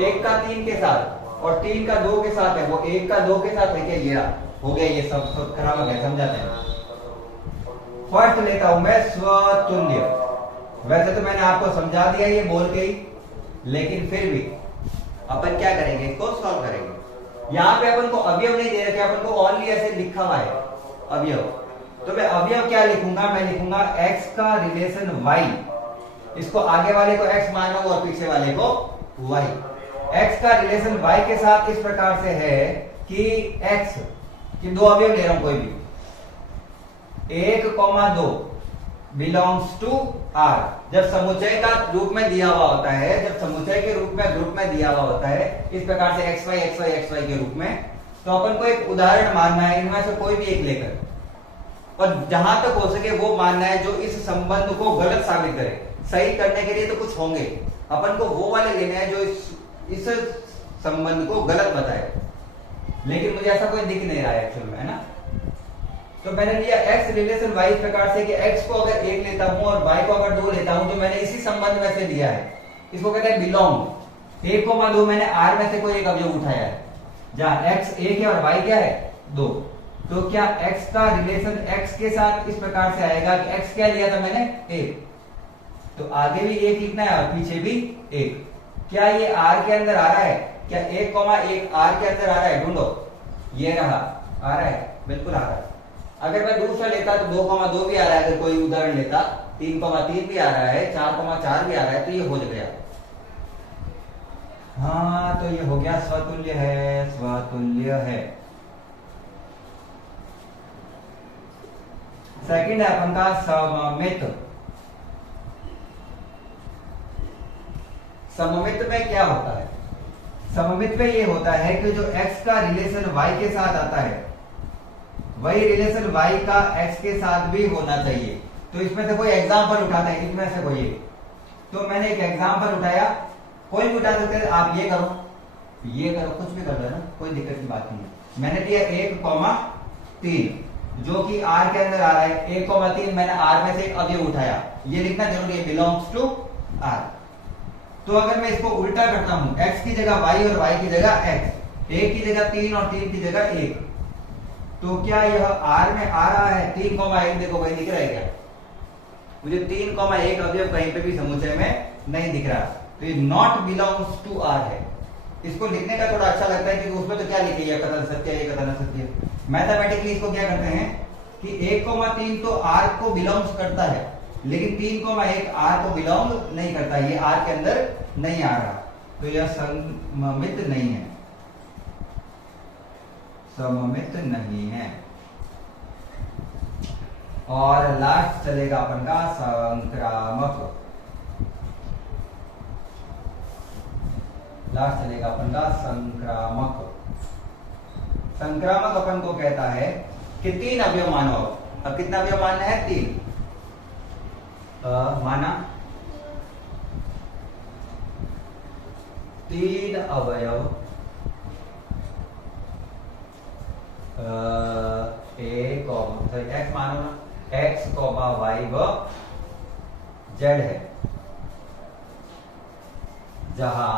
1 का 3 के साथ और 3 का 2 के साथ है, वो 1 का 2 के साथ है क्या? ये हो गया, ये सब संक्रामक है। समझाते हैं। फर्स्ट लेता हूं मैं स्वतुल्य। वैसे तो मैंने आपको समझा दिया ये बोल के ही, लेकिन फिर भी अपन क्या करेंगे, इसको सॉल्व करेंगे। यहाँ पे अपन को अवयव नहीं दे रखे, अपन को ओनली ऐसे लिखा हुआ है अवयव। तो मैं अवयव क्या लिखूंगा, मैं लिखूंगा x का रिलेशन y, इसको आगे वाले को x मानो और पीछे वाले को y। x का रिलेशन y के साथ इस प्रकार से है कि x की दो अवयव ले रहा हूं कोई भी, 1,2 बिलोंग्स टू r। जब समुच्चय का रूप में दिया हुआ होता है, जब समुच्चय के रूप में ग्रुप में दिया हुआ होता है इस प्रकार से xy xy xy के रूप में, तो अपन को एक उदाहरण मानना है इनमें से कोई भी एक लेकर, और जहां तक हो सके वो मानना है जो इस संबंध को गलत साबित करे। सही करने के लिए तो कुछ होंगे, अपन को वो वाले लेने हैं जो इस संबंध को गलत बताए, लेकिन मुझे ऐसा कोई दिख नहीं रहा है एक्चुअल में, है ना। तो मैंने लिया x रिलेशन y इस प्रकार से कि x को अगर 1 लेता हूं और y को अगर 2 लेता हूं, तो मैंने इसी संबंध में से लिया है, इसको कहते हैं बिलोंग। 1,2 मैंने r में से कोई एक अवयव उठाया है, जहां x 1 है और y क्या है 2। तो क्या x का रिलेशन x के साथ इस प्रकार से आएगा कि x क्या लिया था मैंने 1, तो आगे भी 1 लिखना है और पीछे भी 1। क्या ये r के अंदर आ रहा है, क्या 1,1 r के अंदर आ रहा है, ढूंढो। ये रहा, आ रहा है, बिल्कुल आ रहा है। अगर मैं दूसरा लेता तो 2,2 भी आ रहा है, अगर कोई उदाहरण लेता 3,3 भी आ रहा है, 4,4 भी आ रहा है, तो ये हो गया। हाँ, तो ये हो गया स्वतुल्य है, स्वतुल्य है। सेकंड है अपन का सममित। सममित में क्या होता है, सममित में ये होता है कि जो x का रिलेशन y के साथ आता है, वही रिलेशन y का x के साथ भी होना चाहिए। तो इसमें से कोई एग्जांपल उठाता है, इसमें से कोई एक, तो मैंने एक एग्जांपल उठाया, कोई भी उठा सकते हैं, आप ये करो, ये करो, कुछ भी कर लेना, कोई दिक्कत की बात नहीं है। मैंने दिया 1,3 जो कि r के अंदर आ रहा है, 1,3 मैंने r में से एक अवयव उठाया, ये लिखना जरूरी है, बिलोंग्स टू r। तो अगर मैं इसको उल्टा करता हूं, x की जगह y और y की जगह x, 1 की जगह 3 और 3 की जगह 1, तो क्या यह r में आ रहा है 3,1, देखो कहीं दिख रहा है क्या, मुझे 3,1 अवयव कहीं पे भी समुच्चय में नहीं दिख रहा, तो ये नॉट बिलोंग्स टू r है। इसको लिखने का थोड़ा अच्छा लगता है क्योंकि उसमें तो क्या लिखे, ये कथन सत्य है, ये कथन असत्य है। मैथमेटिकली इसको क्या करते हैं कि 1,3 तो r को बिलोंग्स करता है, लेकिन 3,1 r को बिलोंग नहीं करता, ये r के अंदर नहीं आ रहा, तो यह सममित नहीं है, सममित नहीं है। और लास्ट चलेगा अपन का संक्रामक। लास्ट चलेगा अपन का संक्रामक। संक्रामक अपन को कहता है कि 3 अवयव मानो। अब कितना अवयव मानना है, 3 माना, 3 अवयव x मानो ना, x, y व z है, जहां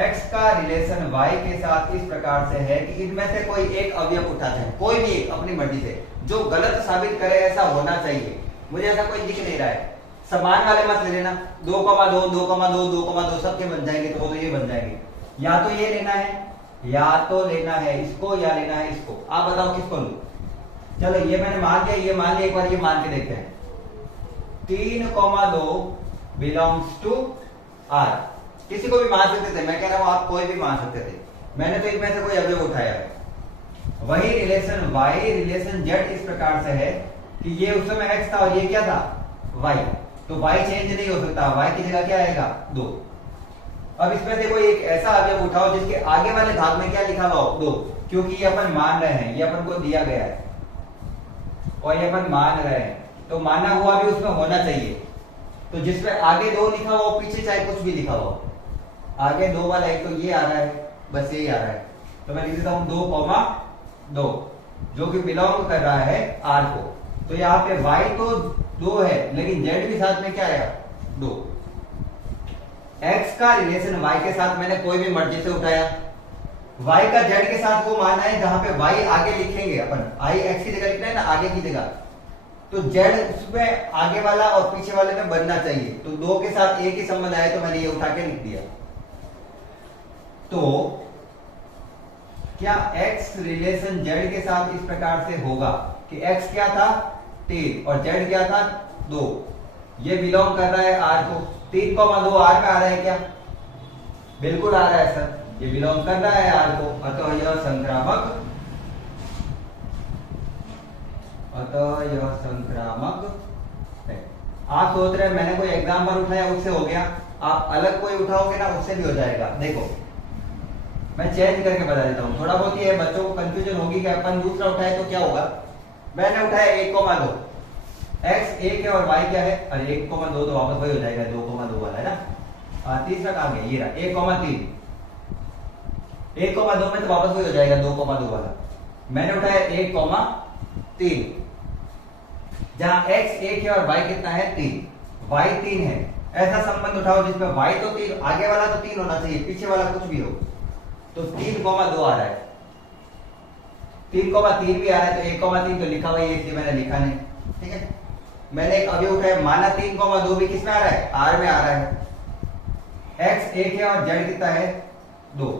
x का रिलेशन y के साथ इस प्रकार से है कि इनमें से कोई एक अवयव उठाते हैं, कोई भी एक अपनी मर्जी से, जो गलत साबित करे ऐसा होना चाहिए। मुझे ऐसा कोई दिख नहीं रहा है, समान वाले मत ले लेना, 2,2 2,2 2,2 सबके बन जाएंगे, तो वो तो ये बन जाएंगे। या तो ये लेना है, या तो लेना है इसको, या लेना है इसको, आप बताओ किसको लूं। चलो ये मैंने मान लिया, ये मान लिया, एक बार ये मान के देखते हैं। 3,2 बिलोंग्स टू r, किसी को भी मान सकते थे, मैं कह रहा हूं आप कोई भी मान सकते थे, मैंने तो इनमें से कोई अवयव उठाया है। वही रिलेशन y रिलेशन z इस प्रकार से है कि ये उस समय x था और ये क्या था y, तो y चेंज नहीं हो सकता, y की जगह क्या आएगा 2। अब इसमें से कोई एक ऐसा अवयव उठाओ जिसके आगे वाले भाग में क्या लिखा हुआ हो 2, क्योंकि ये अपन मान रहे हैं, ये अपन को दिया गया है और ये अपन मान रहे हैं, तो माना हुआ भी उसमें होना चाहिए। तो जिसमें आगे 2 लिखा हुआ, पीछे चाहे कुछ भी लिखा हो, आगे 2 वाला एक तो ये आ रहा है, बस यही आ रहा है, तो मैं लिख देता हूं 2,2 जो कि बिलोंग कर रहा है r को। तो यहाँ पे y तो 2 है, लेकिन z भी साथ में क्या आएगा 2। x का रिलेशन y के साथ मैंने कोई भी मर्जी से उठाया, y का z के साथ वो माना है जहां पे y आगे लिखेंगे अपन, i x की जगह लिखना है ना, आगे की जगह, तो z उसमें आगे वाला और पीछे वाले में बनना चाहिए, तो 2 के साथ एक ही संबंध आया, तो मैंने ये उठा के लिख दिया। तो क्या x रिलेशन z के साथ इस प्रकार से होगा कि x क्या था 3 और z क्या था 2, ये बिलोंग कर रहा है r को। 3,2 r में आ रहा है क्या? बिल्कुल आ रहा है सर, ये बिलोंग कर रहा है r को, अतः यह संक्रामक है। आप सोच रहे हैं मैंने कोई एग्जाम्पल उठाया उससे हो गया, आप अलग कोई उठाओगे ना उससे भी हो जाएगा। देखो मैं चेंज करके बता देता हूँ, थोड़ा बहुत ये बच्चों को कंफ्यूजन होगी कि अपन दूसरा उठाए तो क्या होगा। मैंने उठाया 1,2, x 1 है और y क्या है, अरे 1,2 तो वापस वही हो जाएगा 2,2 वाला है ना। तीसरा कहाँ गया, ये रहा 1,3, 1,2 में तो वापस वही हो जाएगा 2,2 वाला। मैंने उठाया 1,3, जहां x 1 है और y कितना है 3, y 3 है। ऐसा संबंध उठाओ जिसमें y तो 3, आगे वाला तो 3 होना चाहिए, पीछे वाला कुछ भी हो, तो 3,2 आ रहा है। 3,3 भी आ रहा है, तो 1,3 तो लिखा हुआ है इसलिए मैंने लिखा नहीं, ठीक है। मैंने एक अभी उठाया, माना 3,2 भी किसमें आ रहा है, r में आ रहा है। x 1 है और z कितना है 2,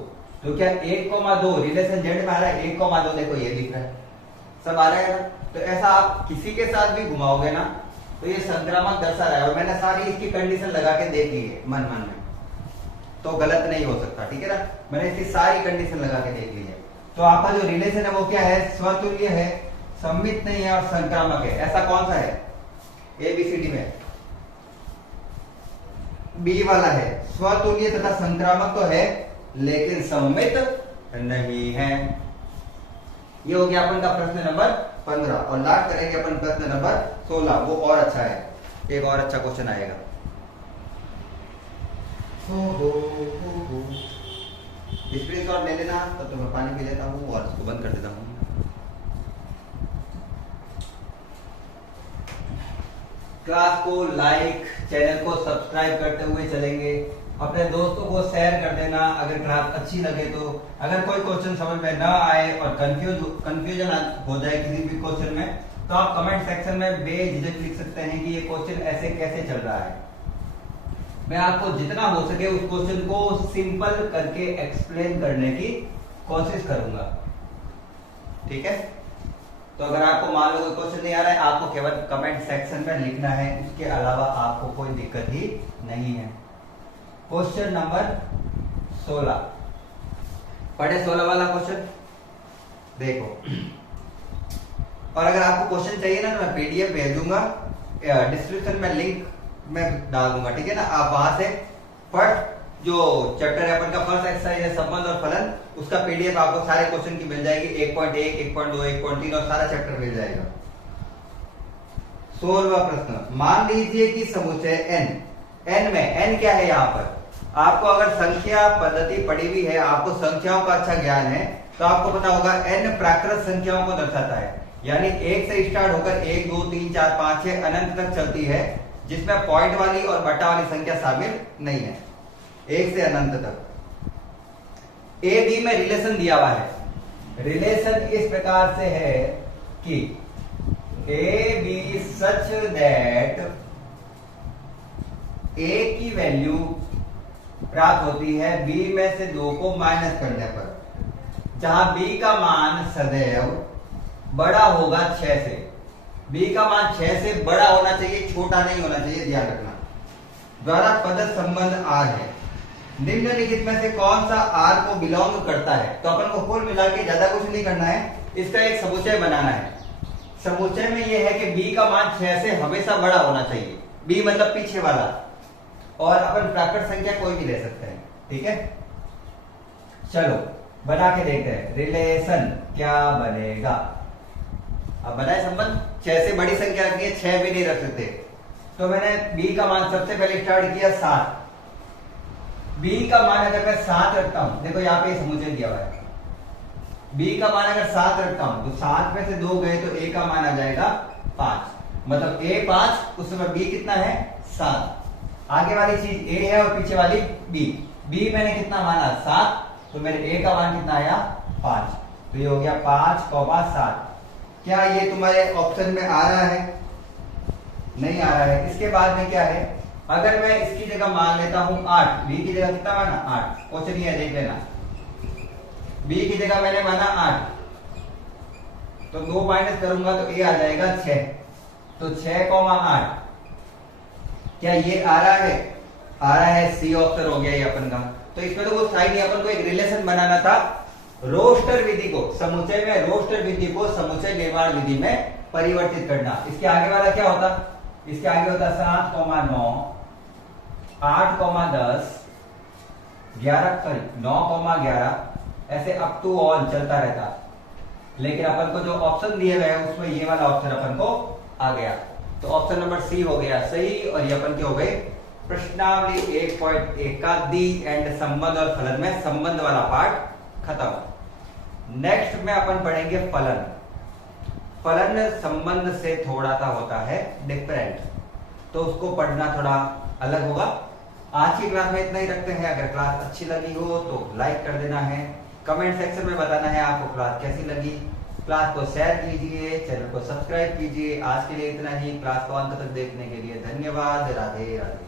तो क्या 1,2 रिलेशन z में आ रहा है, 1,2 देखो ये दिख रहा है, सब आ रहा है ना। तो ऐसा आप किसी के साथ भी घुमाओगे ना तो ये संक्रामक दर्शा रहा है, और मैंने सारी इसकी कंडीशन लगा के देख ली है मन में, तो गलत नहीं हो सकता, ठीक है ना। मैंने इसकी सारी कंडीशन लगा के देख ली है। तो आपका जो रिलेशन है वो क्या है, स्वतुल्य है, सम्मित नहीं है और संक्रामक है। ऐसा कौन सा है, ABCD में बी वाला है, स्वतुल्य तथा संक्रामक तो है लेकिन सम्मित नहीं है। ये हो गया अपन का प्रश्न नंबर 15, और लास्ट करेंगे अपन प्रश्न नंबर 16, वो और अच्छा है, एक और अच्छा क्वेश्चन आएगा। स्क्रीनशॉट ले लेना, तो मैं पानी पी लेता हूँ और इसको बंद कर देता हूँ। क्लास को लाइक, चैनल को सब्सक्राइब करते हुए चलेंगे, अपने दोस्तों को शेयर कर देना अगर क्लास अच्छी लगे तो। अगर कोई क्वेश्चन समझ में ना आए और कंफ्यूजन हो जाए किसी भी क्वेश्चन में, तो आप कमेंट सेक्शन में बेझिझक लिख सकते हैं कि ये क्वेश्चन ऐसे कैसे चल रहा है। मैं आपको जितना हो सके उस क्वेश्चन को सिंपल करके एक्सप्लेन करने की कोशिश करूंगा, ठीक है। तो अगर आपको मान लो कोई क्वेश्चन नहीं आ रहा है, आपको केवल कमेंट सेक्शन में लिखना है, उसके अलावा आपको कोई दिक्कत ही नहीं है। क्वेश्चन नंबर 16 पढ़े, 16 वाला क्वेश्चन देखो। और अगर आपको क्वेश्चन चाहिए ना तो मैं PDF भेज दूंगा, डिस्क्रिप्शन में लिंक में डाल दूंगा, ठीक है ना। आप वहां से पढ़, जो चैप्टर है अपन का फर्स्ट एक्सरसाइज है संबंध और फलन, उसका PDF आपको सारे क्वेश्चन की मिल जाएगी, 1.1, 1.2, 1.3 और सारा चैप्टर मिल जाएगा। 16वां प्रश्न, मान लीजिए कि समुच्चय n में n क्या है, यहाँ पर आपको अगर संख्या पद्धति पढ़ी हुई है, आपको संख्याओं का अच्छा ज्ञान है, तो आपको पता होगा n प्राकृत संख्याओं को दर्शाता है, यानी 1 से स्टार्ट होकर 1, 2, 3, 4, 5, 6 अनंत तक चलती है, जिसमें पॉइंट वाली और बट्टा वाली संख्या शामिल नहीं है, 1 से अनंत तक। ए बी में रिलेशन दिया हुआ है, रिलेशन इस प्रकार से है कि ए बी सच दैट ए की वैल्यू प्राप्त होती है बी में से 2 को माइनस करने पर, जहां बी का मान सदैव बड़ा होगा 6 से। बी का मान 6 से बड़ा होना चाहिए, छोटा नहीं होना चाहिए, ध्यान रखना। द्वारा पदस्थ संबंध आर है, निम्नलिखित में से कौन सा आर को बिलोंग करता है। तो अपन को कुल मिला के ज्यादा कुछ नहीं करना है, इसका एक समुच्चय बनाना है। समुच्चय में यह है कि बी का मान 6 से हमेशा बड़ा होना चाहिए, बी मतलब पीछे वाला, और अपन प्राकृत संख्या कोई भी ले सकते हैं, ठीक है। चलो बना के देखते हैं, रिलेशन क्या बनेगा। अब बनाए संबंध, 6 से बड़ी संख्या रखनी है, 6 भी नहीं रख सकते, तो मैंने बी का मान सबसे पहले स्टार्ट किया 7। बी का मान अगर मैं 7 रखता हूं, देखो यहाँ पे समुच्चय दिया हुआ है, बी का मान अगर 7 रखता हूं तो 7 में से 2 गए तो ए का मान आ जाएगा 5, मतलब ए 5, उस समय बी कितना है 7। आगे वाली चीज ए है और पीछे वाली बी, बी मैंने कितना माना 7, तो मेरे ए का मान कितना आया 5, तो ये हो गया 5,7। क्या ये तुम्हारे ऑप्शन में आ रहा है? नहीं आ रहा है। इसके बाद में क्या है, अगर मैं इसकी जगह मान लेता हूं 8, बी की जगह कितना माना 8, क्वेश्चन ये देख लेना, बी की जगह मैंने माना 8, तो 2 माइनस करूंगा तो ए आ जाएगा 6, तो 6,8। क्या ये आ रहा है? आ रहा है, सी ऑप्शन हो गया ये अपन का। तो इसमें तो कुछ था ही नहीं, अपन को एक रिलेशन बनाना था रोस्टर विधि को समुच्चय में, रोस्टर विधि को समुच्चय निर्माण विधि में परिवर्तित करना। इसके आगे वाला क्या होता? इसके आगे होता 7,9, 8,10, 9,11, ऐसे अप टू ऑल चलता रहता। लेकिन अपन को जो ऑप्शन दिए गए हैं उसमें ये वाला ऑप्शन अपन को आ गया, तो ऑप्शन नंबर सी हो गया सही। और ये अपन के हो गए प्रश्नावली 1.1 का दी एंड संबंध और फलन में संबंध वाला पार्ट खत्म। नेक्स्ट में अपन पढ़ेंगे फलन। फलन संबंध से थोड़ा सा होता है डिफरेंट, तो उसको पढ़ना थोड़ा अलग होगा। आज की क्लास में इतना ही रखते हैं। अगर क्लास अच्छी लगी हो तो लाइक कर देना है, कमेंट सेक्शन में बताना है आपको क्लास कैसी लगी। क्लास को शेयर कीजिए, चैनल को सब्सक्राइब कीजिए। आज के लिए इतना ही। क्लास को अंत तक देखने के लिए धन्यवाद। राधे राधे।